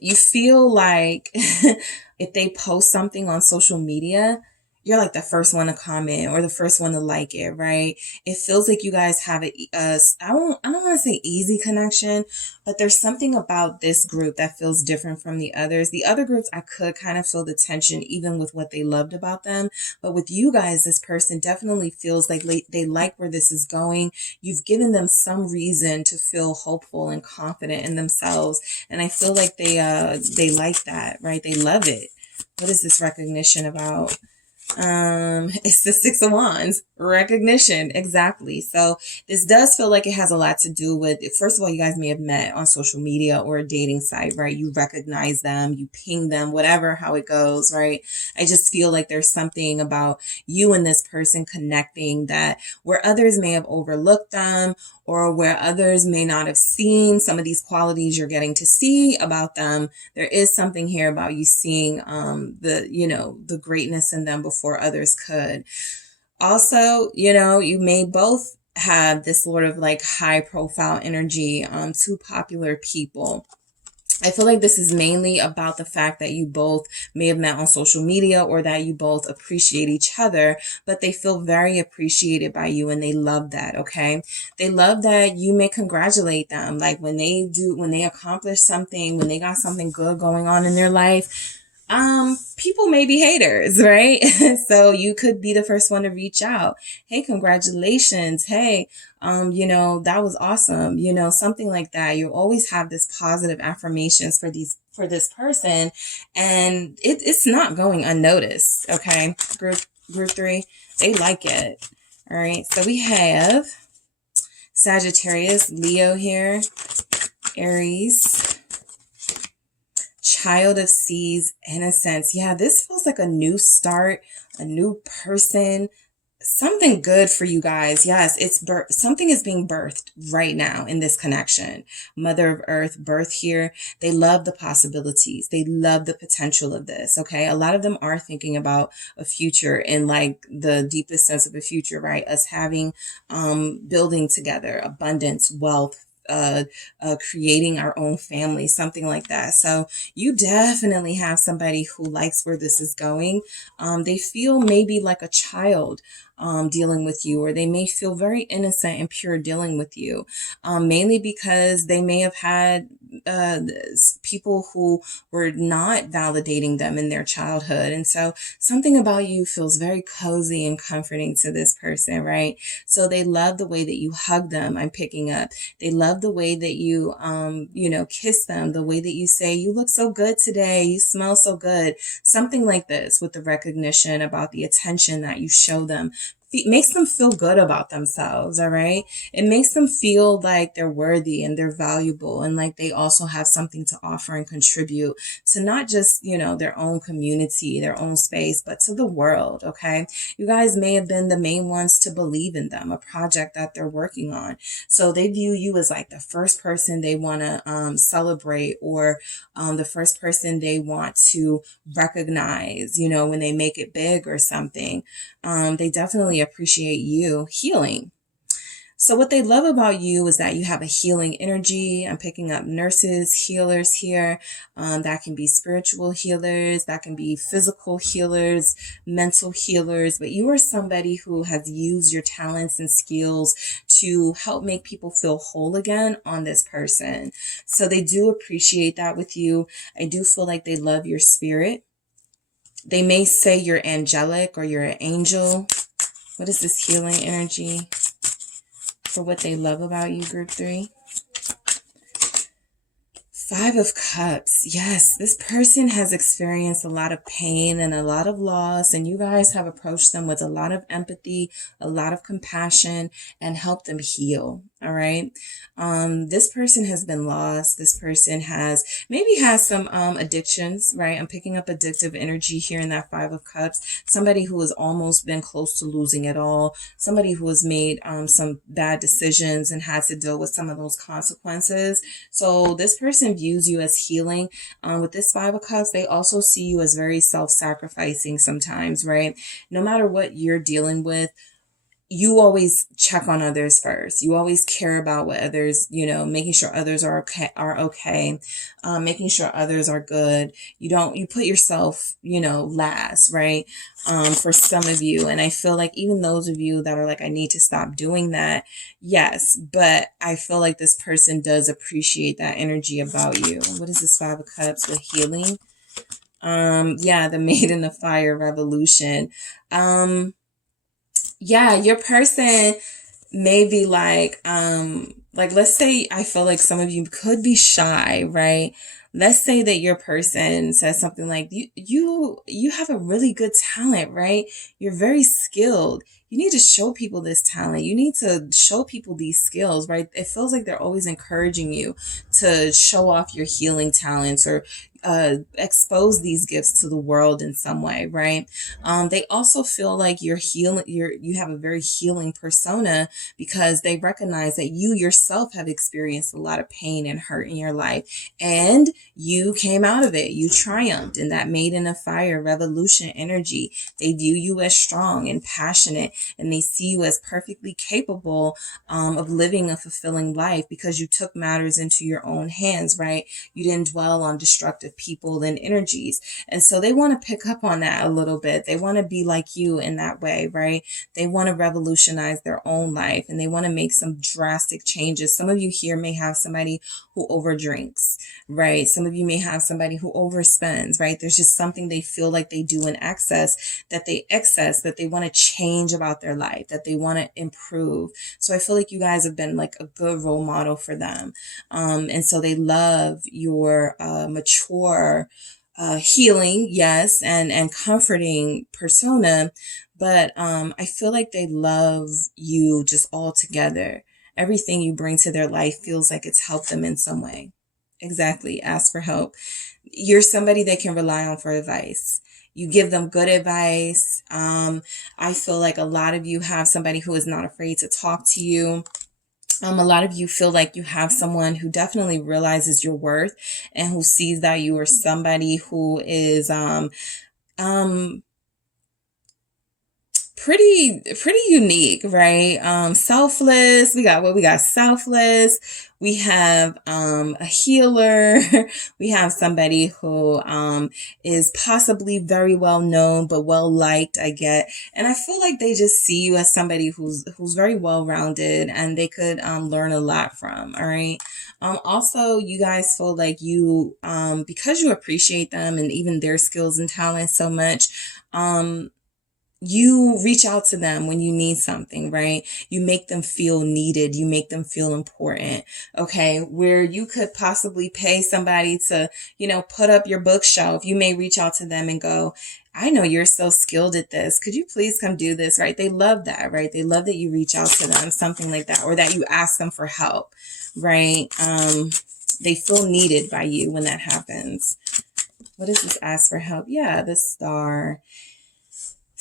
You feel like if they post something on social media, you're like the first one to comment or the first one to like it, right? It feels like you guys have I don't want to say easy connection, but there's something about this group that feels different from the others. The other groups, I could kind of feel the tension even with what they loved about them. But with you guys, this person definitely feels like they like where this is going. You've given them some reason to feel hopeful and confident in themselves. And I feel like they like that, right? They love it. What is this recognition about? It's the Six of Wands, recognition. Exactly. So this does feel like it has a lot to do with, first of all, you guys may have met on social media or a dating site, right? You recognize them, you ping them, whatever, how it goes, right? I just feel like there's something about you and this person connecting that where others may have overlooked them or where others may not have seen some of these qualities you're getting to see about them. There is something here about you seeing, the greatness in them before others could. Also, you may both have this sort of like high profile energy to popular people. I feel like this is mainly about the fact that you both may have met on social media or that you both appreciate each other, but they feel very appreciated by you and they love that, okay? They love that you may congratulate them. Like when they accomplish something, when they got something good going on in their life, people may be haters, right? So you could be the first one to reach out. Hey, congratulations. Hey, that was awesome. Something like that. You always have this positive affirmations for this person, and it's not going unnoticed. Okay. Group 3, they like it. All right. So we have Sagittarius, Leo here, Aries, Child of Seas, Innocence. Yeah, this feels like a new start, a new person, something good for you guys. Yes, something is being birthed right now in this connection. Mother of Earth, birth here. They love the possibilities. They love the potential of this. Okay. A lot of them are thinking about a future in like the deepest sense of a future, right? Us having, building together, abundance, wealth, creating our own family, something like that. So you definitely have somebody who likes where this is going. They feel maybe like a child dealing with you, or they may feel very innocent and pure dealing with you, mainly because they may have had people who were not validating them in their childhood. And so something about you feels very cozy and comforting to this person, right? So they love the way that you hug them. I'm picking up. They love the way that you, kiss them, the way that you say, you look so good today. You smell so good. Something like this, with the recognition about the attention that you show them. Makes them feel good about themselves, all right? It makes them feel like they're worthy and they're valuable, and like they also have something to offer and contribute to not just, their own community, their own space, but to the world, okay? You guys may have been the main ones to believe in them, a project that they're working on. So they view you as like the first person they want to celebrate, or the first person they want to recognize, when they make it big or something. They definitely appreciate you healing. So what they love about you is that you have a healing energy. I'm picking up nurses, healers here. That can be spiritual healers. That can be physical healers, mental healers. But you are somebody who has used your talents and skills to help make people feel whole again on this person. So they do appreciate that with you. I do feel like they love your spirit. They may say you're angelic or you're an angel. What is this healing energy for what they love about you, group 3? 5 of Cups. Yes, this person has experienced a lot of pain and a lot of loss, and you guys have approached them with a lot of empathy, a lot of compassion, and helped them heal. All right. This person has been lost. This person maybe has some addictions, right? I'm picking up addictive energy here in that 5 of Cups. Somebody who has almost been close to losing it all. Somebody who has made some bad decisions and had to deal with some of those consequences. So this person views you as healing. With this 5 of Cups, they also see you as very self-sacrificing sometimes, right? No matter what you're dealing with, you always check on others first. You always care about what others, making sure others are okay, making sure others are good. You put yourself, last, right? For some of you. And I feel like even those of you that are like, I need to stop doing that. Yes. But I feel like this person does appreciate that energy about you. What is this 5 of Cups with healing? The Maiden of Fire revolution. Your person may be like, let's say, I feel like some of you could be shy, right? Let's say that your person says something like, you have a really good talent, right? You're very skilled. You need to show people this talent. You need to show people these skills, right? It feels like they're always encouraging you to show off your healing talents or expose these gifts to the world in some way, right? They also feel like you have a very healing persona because they recognize that you yourself have experienced a lot of pain and hurt in your life, and you came out of it. You triumphed in that Maiden of Fire revolution energy. They view you as strong and passionate, and they see you as perfectly capable of living a fulfilling life because you took matters into your own hands, right? You didn't dwell on destructive people and energies. And so they want to pick up on that a little bit. They want to be like you in that way, right? They want to revolutionize their own life, and they want to make some drastic changes. Some of you here may have somebody who overdrinks, right? Some of you may have somebody who overspends, right? There's just something they feel like they do in excess, that they want to change about their life, that they want to improve. So I feel like you guys have been like a good role model for them. And so they love your mature, healing, yes, and comforting persona. But I feel like they love you just all together. Everything you bring to their life feels like it's helped them in some way. Exactly. Ask for help. You're somebody they can rely on for advice. You give them good advice. I feel like a lot of you have somebody who is not afraid to talk to you. A lot of you feel like you have someone who definitely realizes your worth and who sees that you are somebody who is pretty unique, right? Selfless. We got selfless. We have a healer. We have somebody who is possibly very well known but well liked, I get. And I feel like they just see you as somebody who's very well rounded and they could learn a lot from. All right. Also, you guys feel like you because you appreciate them and even their skills and talents so much, you reach out to them when you need something, right? You make them feel needed. You make them feel important. Okay. Where you could possibly pay somebody to, put up your bookshelf. You may reach out to them and go, I know you're so skilled at this. Could you please come do this? Right. They love that, right? They love that you reach out to them, something like that, or that you ask them for help, right? They feel needed by you when that happens. What is this ask for help? Yeah. The Star.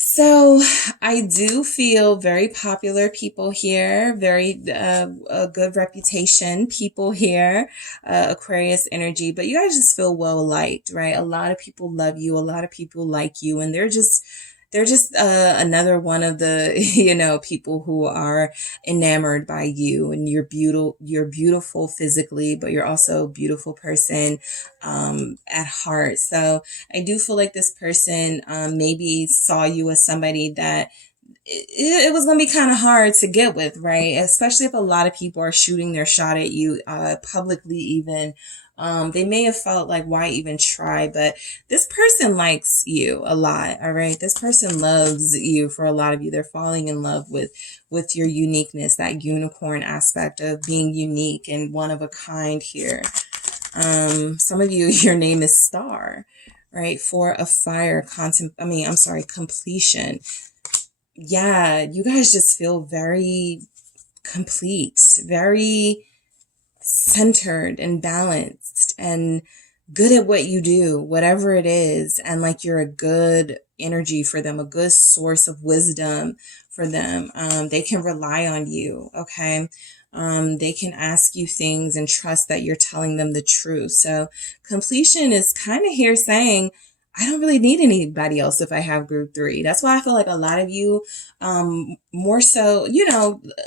So I do feel very popular people here, very a good reputation people here, Aquarius energy, but you guys just feel well liked, right? A lot of people love you, a lot of people like you, and they're just another one of the people who are enamored by you, and you're beautiful physically, but you're also a beautiful person at heart. So I do feel like this person maybe saw you as somebody that it was going to be kind of hard to get with, right? Especially if a lot of people are shooting their shot at you publicly even. They may have felt like, why even try? But this person likes you a lot, all right? This person loves you. For a lot of you, they're falling in love with your uniqueness, that unicorn aspect of being unique and one of a kind here. Some of you, your name is Star, right? For a fire, completion. Yeah, you guys just feel very complete, very centered and balanced and good at what you do, whatever it is. And like you're a good energy for them, a good source of wisdom for them. They can rely on you. Okay. They can ask you things and trust that you're telling them the truth. So completion is kind of here saying, I don't really need anybody else if I have group 3. That's why I feel like a lot of you, more so,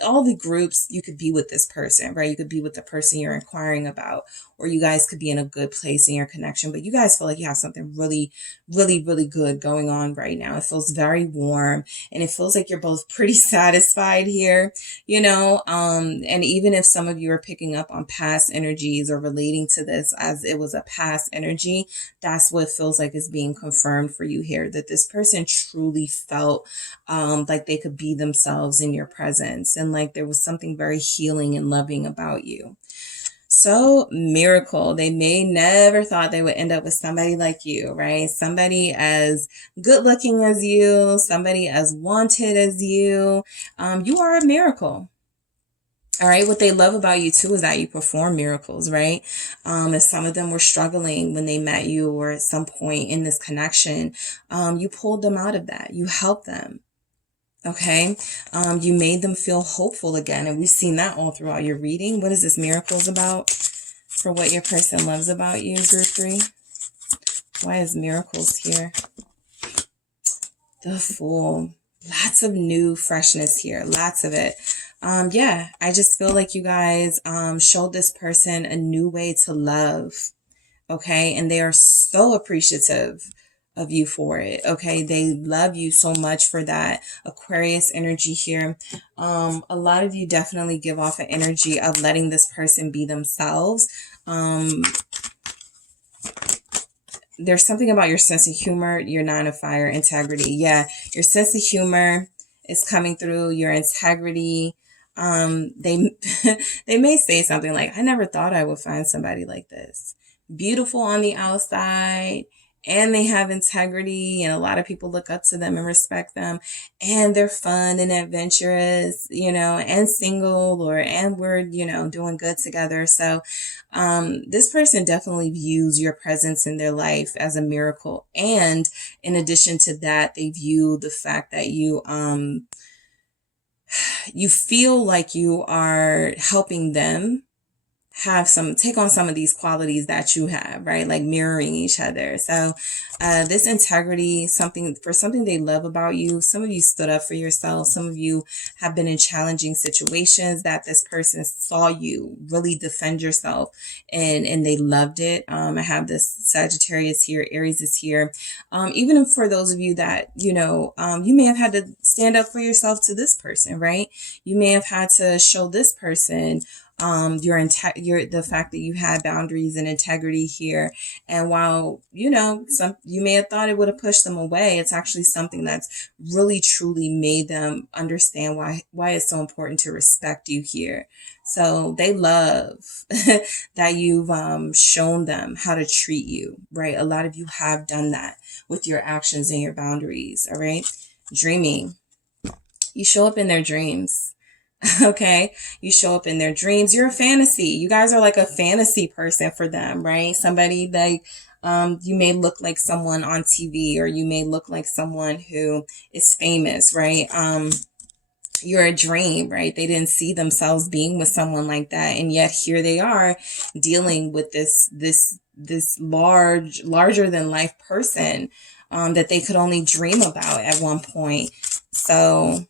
all the groups, you could be with this person, right? You could be with the person you're inquiring about, or you guys could be in a good place in your connection, but you guys feel like you have something really, really, really good going on right now. It feels very warm and it feels like you're both pretty satisfied here, and even if some of you are picking up on past energies or relating to this as it was a past energy, that's what it feels like is being confirmed for you here, that this person truly felt like they could be themselves in your presence and like there was something very healing and loving about you. So miracle, they may never thought they would end up with somebody like you, right? Somebody as good looking as you, somebody as wanted as you. You are a miracle. All right. What they love about you too is that you perform miracles, right? If some of them were struggling when they met you or at some point in this connection, you pulled them out of that. You helped them. Okay. You made them feel hopeful again. And we've seen that all throughout your reading. What is this miracles about for what your person loves about you, group 3? Why is miracles here? The Fool. Lots of new freshness here. Lots of it. Yeah, I just feel like you guys showed this person a new way to love. Okay. And they are so appreciative of you for it. Okay. They love you so much for that Aquarius energy here. A lot of you definitely give off an energy of letting this person be themselves. There's something about your sense of humor, your 9 of fire, integrity. Yeah. Your sense of humor is coming through, your integrity. They may say something like, I never thought I would find somebody like this. Beautiful on the outside, and they have integrity, and a lot of people look up to them and respect them, and they're fun and adventurous, and single, and we're, doing good together. So, this person definitely views your presence in their life as a miracle. And in addition to that, they view the fact that you feel like you are helping them take on some of these qualities that you have, right? Like mirroring each other. So this integrity, something they love about you. Some of you stood up for yourself. Some of you have been in challenging situations that this person saw you really defend yourself, and they loved it. I have this Sagittarius here, Aries is here. Even for those of you that, you may have had to stand up for yourself to this person, right? You may have had to show this person the fact that you had boundaries and integrity here. And while, you may have thought it would have pushed them away, it's actually something that's really truly made them understand why it's so important to respect you here. So they love that you've shown them how to treat you, right? A lot of you have done that with your actions and your boundaries, all right? Dreaming. You show up in their dreams. Okay. You show up in their dreams. You're a fantasy. You guys are like a fantasy person for them, right? Somebody like, you may look like someone on TV, or you may look like someone who is famous, right? You're a dream, right? They didn't see themselves being with someone like that. And yet here they are dealing with this larger than life person, that they could only dream about at one point. So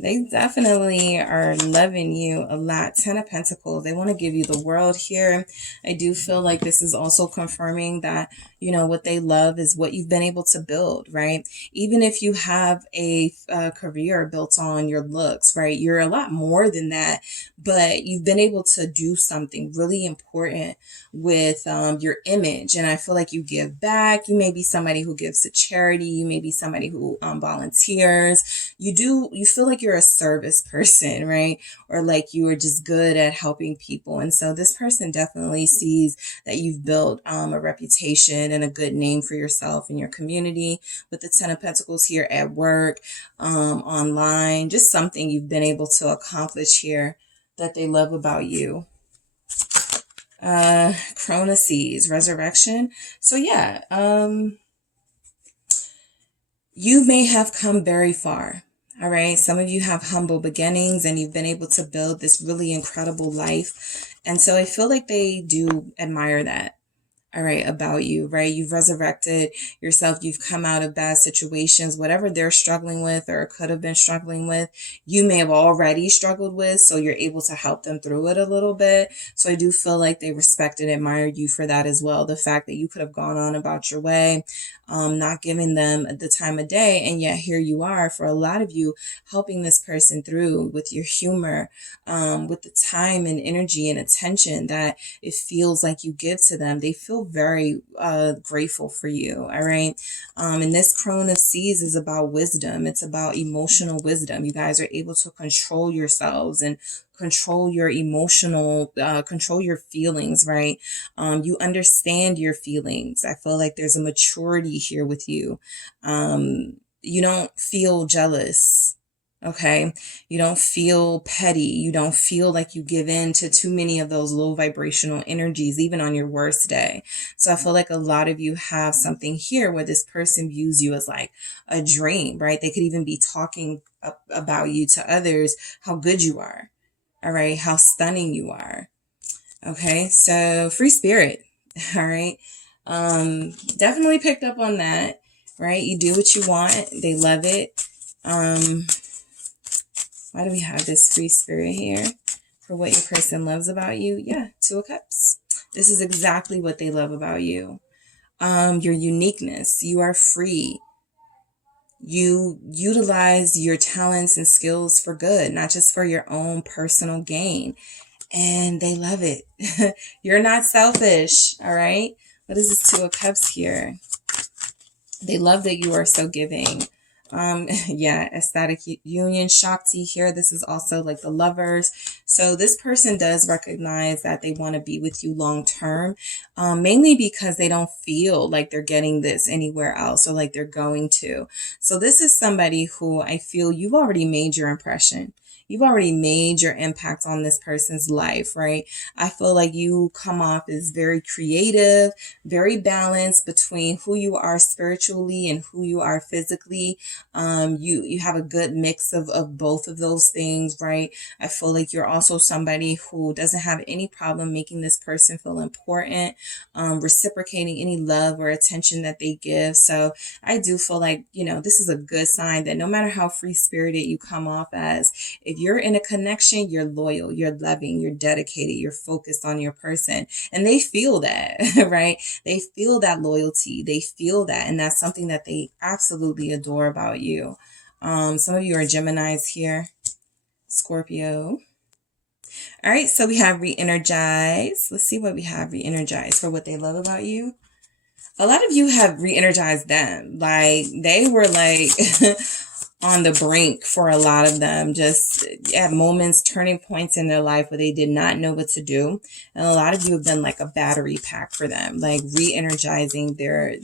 they definitely are loving you a lot. 10 of Pentacles. They want to give you the world here. I do feel like this is also confirming that, what they love is what you've been able to build, right? Even if you have a career built on your looks, right? You're a lot more than that, but you've been able to do something really important with your image. And I feel like you give back. You may be somebody who gives to charity. You may be somebody who volunteers. You feel like you're a service person, right? Or like you are just good at helping people. And so this person definitely sees that you've built a reputation and a good name for yourself and your community, with the 10 of Pentacles here, at work, online, just something you've been able to accomplish here that they love about you. Chronoseas, resurrection. So yeah, you may have come very far. All right. Some of you have humble beginnings, and you've been able to build this really incredible life. And so I feel like they do admire that. All right, about you, right? You've resurrected yourself. You've come out of bad situations, whatever they're struggling with or could have been struggling with, you may have already struggled with. So you're able to help them through it a little bit. So I do feel like they respect and admire you for that as well. The fact that you could have gone on about your way, not giving them the time of day. And yet here you are, for a lot of you, helping this person through with your humor, with the time and energy and attention that it feels like you give to them. They feel very grateful for you. All right. And this Crone of Seas is about wisdom. It's about emotional wisdom. You guys are able to control yourselves and control your control your feelings, right? You understand your feelings. I feel like there's a maturity here with you. You don't feel jealous. Okay. You don't feel petty. You don't feel like you give in to too many of those low vibrational energies, even on your worst day. So I feel like a lot of you have something here where this person views you as like a dream, right? They could even be talking about you to others, how good you are. All right. How stunning you are. Okay. So free spirit. All right. Definitely picked up on that, right? You do what you want. They love it. Why do we have this free spirit here for what your person loves about you? Yeah, 2 of Cups. This is exactly what they love about you. Your uniqueness. You are free. You utilize your talents and skills for good, not just for your own personal gain. And they love it. You're not selfish. All right. What is this 2 of Cups here? They love that you are so giving. Yeah, ecstatic union, Shakti here. This is also like the Lovers. So this person does recognize that they want to be with you long term, mainly because they don't feel like they're getting this anywhere else, or like they're going to. So this is somebody who I feel you've already made your impression. You've already made your impact on this person's life, right? I feel like you come off as very creative, very balanced between who you are spiritually and who you are physically. You have a good mix of both of those things, right? I feel like you're also somebody who doesn't have any problem making this person feel important, reciprocating any love or attention that they give. So I do feel like, you know, this is a good sign that no matter how free-spirited you come off as, if you're in a connection, you're loyal, you're loving, you're dedicated, you're focused on your person. And they feel that, right? They feel that loyalty. They feel that. And that's something that they absolutely adore about you. Some of you are Geminis here. Scorpio. All right, so we have re-energize. Let's see what we have re-energize for what they love about you. A lot of you have re-energized them. Like, they were like on the brink for a lot of them, just at moments, turning points in their life where they did not know what to do. And a lot of you have been like a battery pack for them, like re-energizing their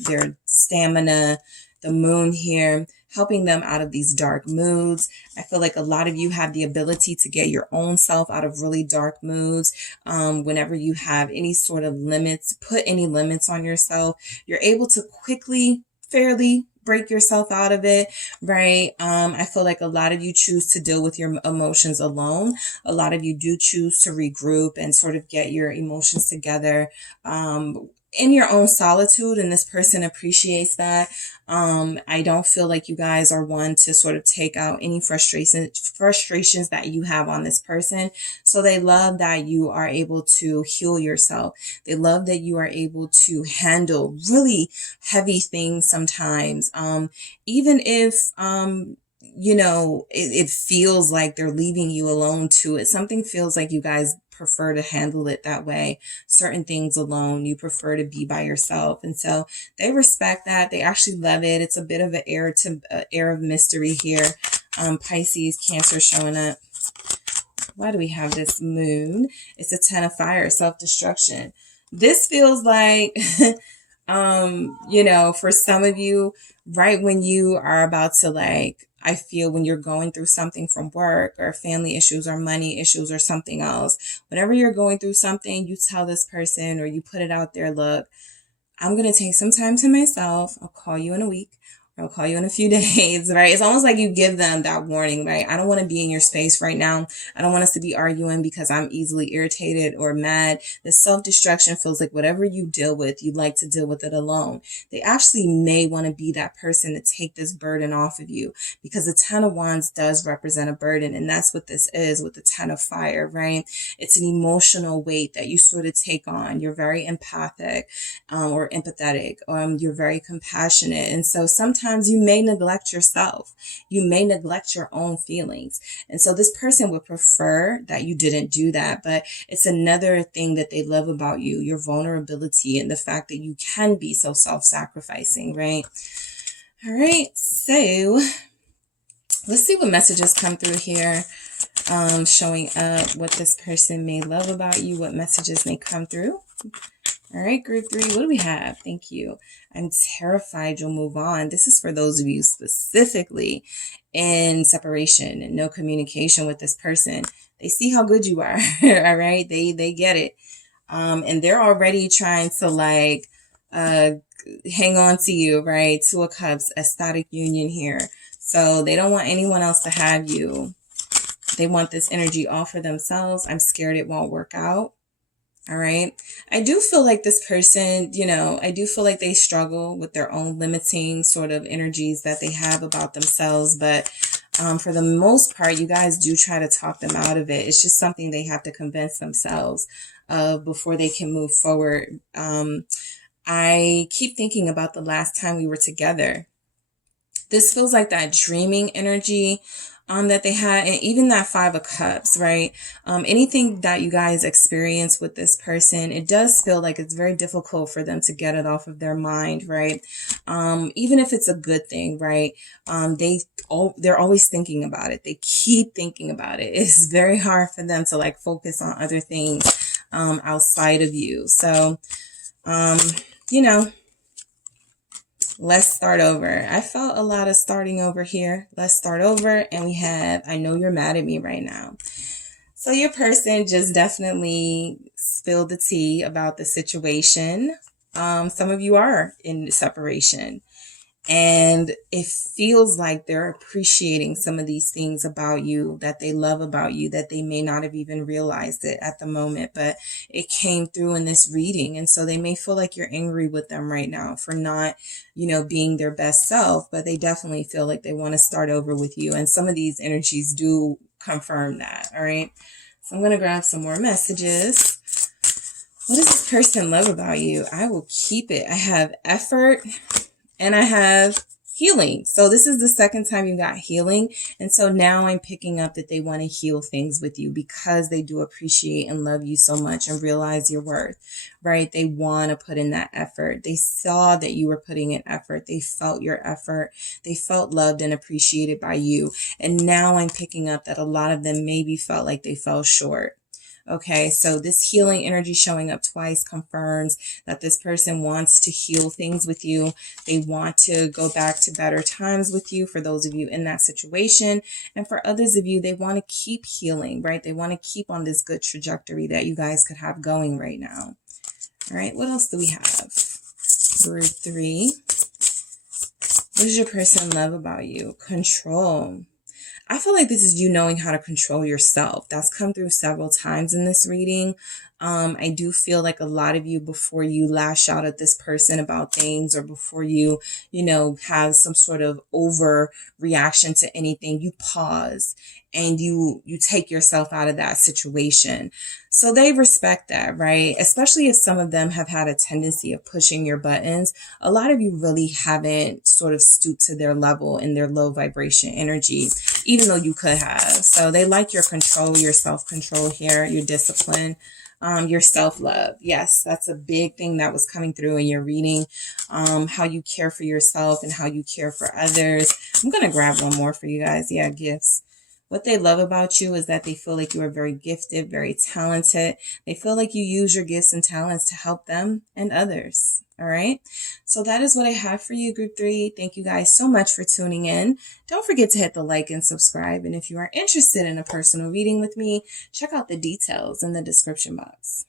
stamina. The moon here, helping them out of these dark moods. I feel like a lot of you have the ability to get your own self out of really dark moods. Whenever you have any sort of limits, put any limits on yourself, you're able to quickly, fairly break yourself out of it, right? I feel like a lot of you choose to deal with your emotions alone. A lot of you do choose to regroup and sort of get your emotions together, in your own solitude, and this person appreciates that. I don't feel like you guys are one to sort of take out any frustrations that you have on this person. So they love that you are able to heal yourself. They love that you are able to handle really heavy things sometimes. Even if, you know, it feels like they're leaving you alone to it. Something feels like you guys prefer to handle it that way. Certain things alone, you prefer to be by yourself. And so they respect that. They actually love it. It's a bit of an air of mystery here. Pisces, Cancer showing up. Why do we have this moon? It's a 10 of fire, self-destruction. This feels like, you know, for some of you, right when you are about to like, I feel when you're going through something from work or family issues or money issues or something else, whenever you're going through something, you tell this person or you put it out there, look, I'm going to take some time to myself. I'll call you in a week. I'll call you in a few days, right? It's almost like you give them that warning, right? I don't want to be in your space right now. I don't want us to be arguing because I'm easily irritated or mad. The self-destruction feels like whatever you deal with, you like to deal with it alone. They actually may want to be that person to take this burden off of you, because the 10 of Wands does represent a burden. And that's what this is with the 10 of fire, right? It's an emotional weight that you sort of take on. You're very empathic or empathetic. You're very compassionate. And so sometimes you may neglect yourself. You may neglect your own feelings. And so this person would prefer that you didn't do that. But it's another thing that they love about you, your vulnerability and the fact that you can be so self-sacrificing, right? All right. So let's see what messages come through here. Showing up what this person may love about you, what messages may come through. All right, group 3, what do we have? Thank you. I'm terrified you'll move on. This is for those of you specifically in separation and no communication with this person. They see how good you are, all right? They get it. And they're already trying to like hang on to you, right? 2 of Cups, ecstatic union here. So they don't want anyone else to have you. They want this energy all for themselves. I'm scared it won't work out. All right. I do feel like this person, you know, I do feel like they struggle with their own limiting sort of energies that they have about themselves. But for the most part, you guys do try to talk them out of it. It's just something they have to convince themselves of before they can move forward. I keep thinking about the last time we were together. This feels like that dreaming energy that they had, and even that 5 of Cups, right? Anything that you guys experience with this person, it does feel like it's very difficult for them to get it off of their mind, right? Even if it's a good thing, right? They're always thinking about it. They keep thinking about it. It's very hard for them to like focus on other things outside of you. So, you know, Let's start over. I felt a lot of starting over here. Let's start over. And we have, I know you're mad at me right now. So your person just definitely spilled the tea about the situation. Some of you are in separation. And it feels like they're appreciating some of these things about you that they love about you that they may not have even realized it at the moment, but it came through in this reading. And so they may feel like you're angry with them right now for not, being their best self, but they definitely feel like they want to start over with you. And some of these energies do confirm that. All right. So I'm going to grab some more messages. What does this person love about you? I will keep it. I have effort. And I have healing. So this is the second time you got healing. And so now I'm picking up that they want to heal things with you because they do appreciate and love you so much and realize your worth, right? They want to put in that effort. They saw that you were putting in effort. They felt your effort. They felt loved and appreciated by you. And now I'm picking up that a lot of them maybe felt like they fell short. Okay, so this healing energy showing up twice confirms that this person wants to heal things with you. They want to go back to better times with you for those of you in that situation. And for others of you, they want to keep healing, right? They want to keep on this good trajectory that you guys could have going right now. All right, what else do we have? Group 3. What does your person love about you? Control. I feel like this is you knowing how to control yourself. That's come through several times in this reading. I do feel like a lot of you, before you lash out at this person about things or before you, have some sort of overreaction to anything, you pause and you take yourself out of that situation. So they respect that, right? Especially if some of them have had a tendency of pushing your buttons. A lot of you really haven't sort of stooped to their level in their low vibration energy, even though you could have. So they like your control, your self-control here, your discipline, your self-love. Yes, that's a big thing that was coming through in your reading. How you care for yourself and how you care for others. I'm going to grab one more for you guys. Yeah, gifts. What they love about you is that they feel like you are very gifted, very talented. They feel like you use your gifts and talents to help them and others. All right. So that is what I have for you, Group 3. Thank you guys so much for tuning in. Don't forget to hit the like and subscribe. And if you are interested in a personal reading with me, check out the details in the description box.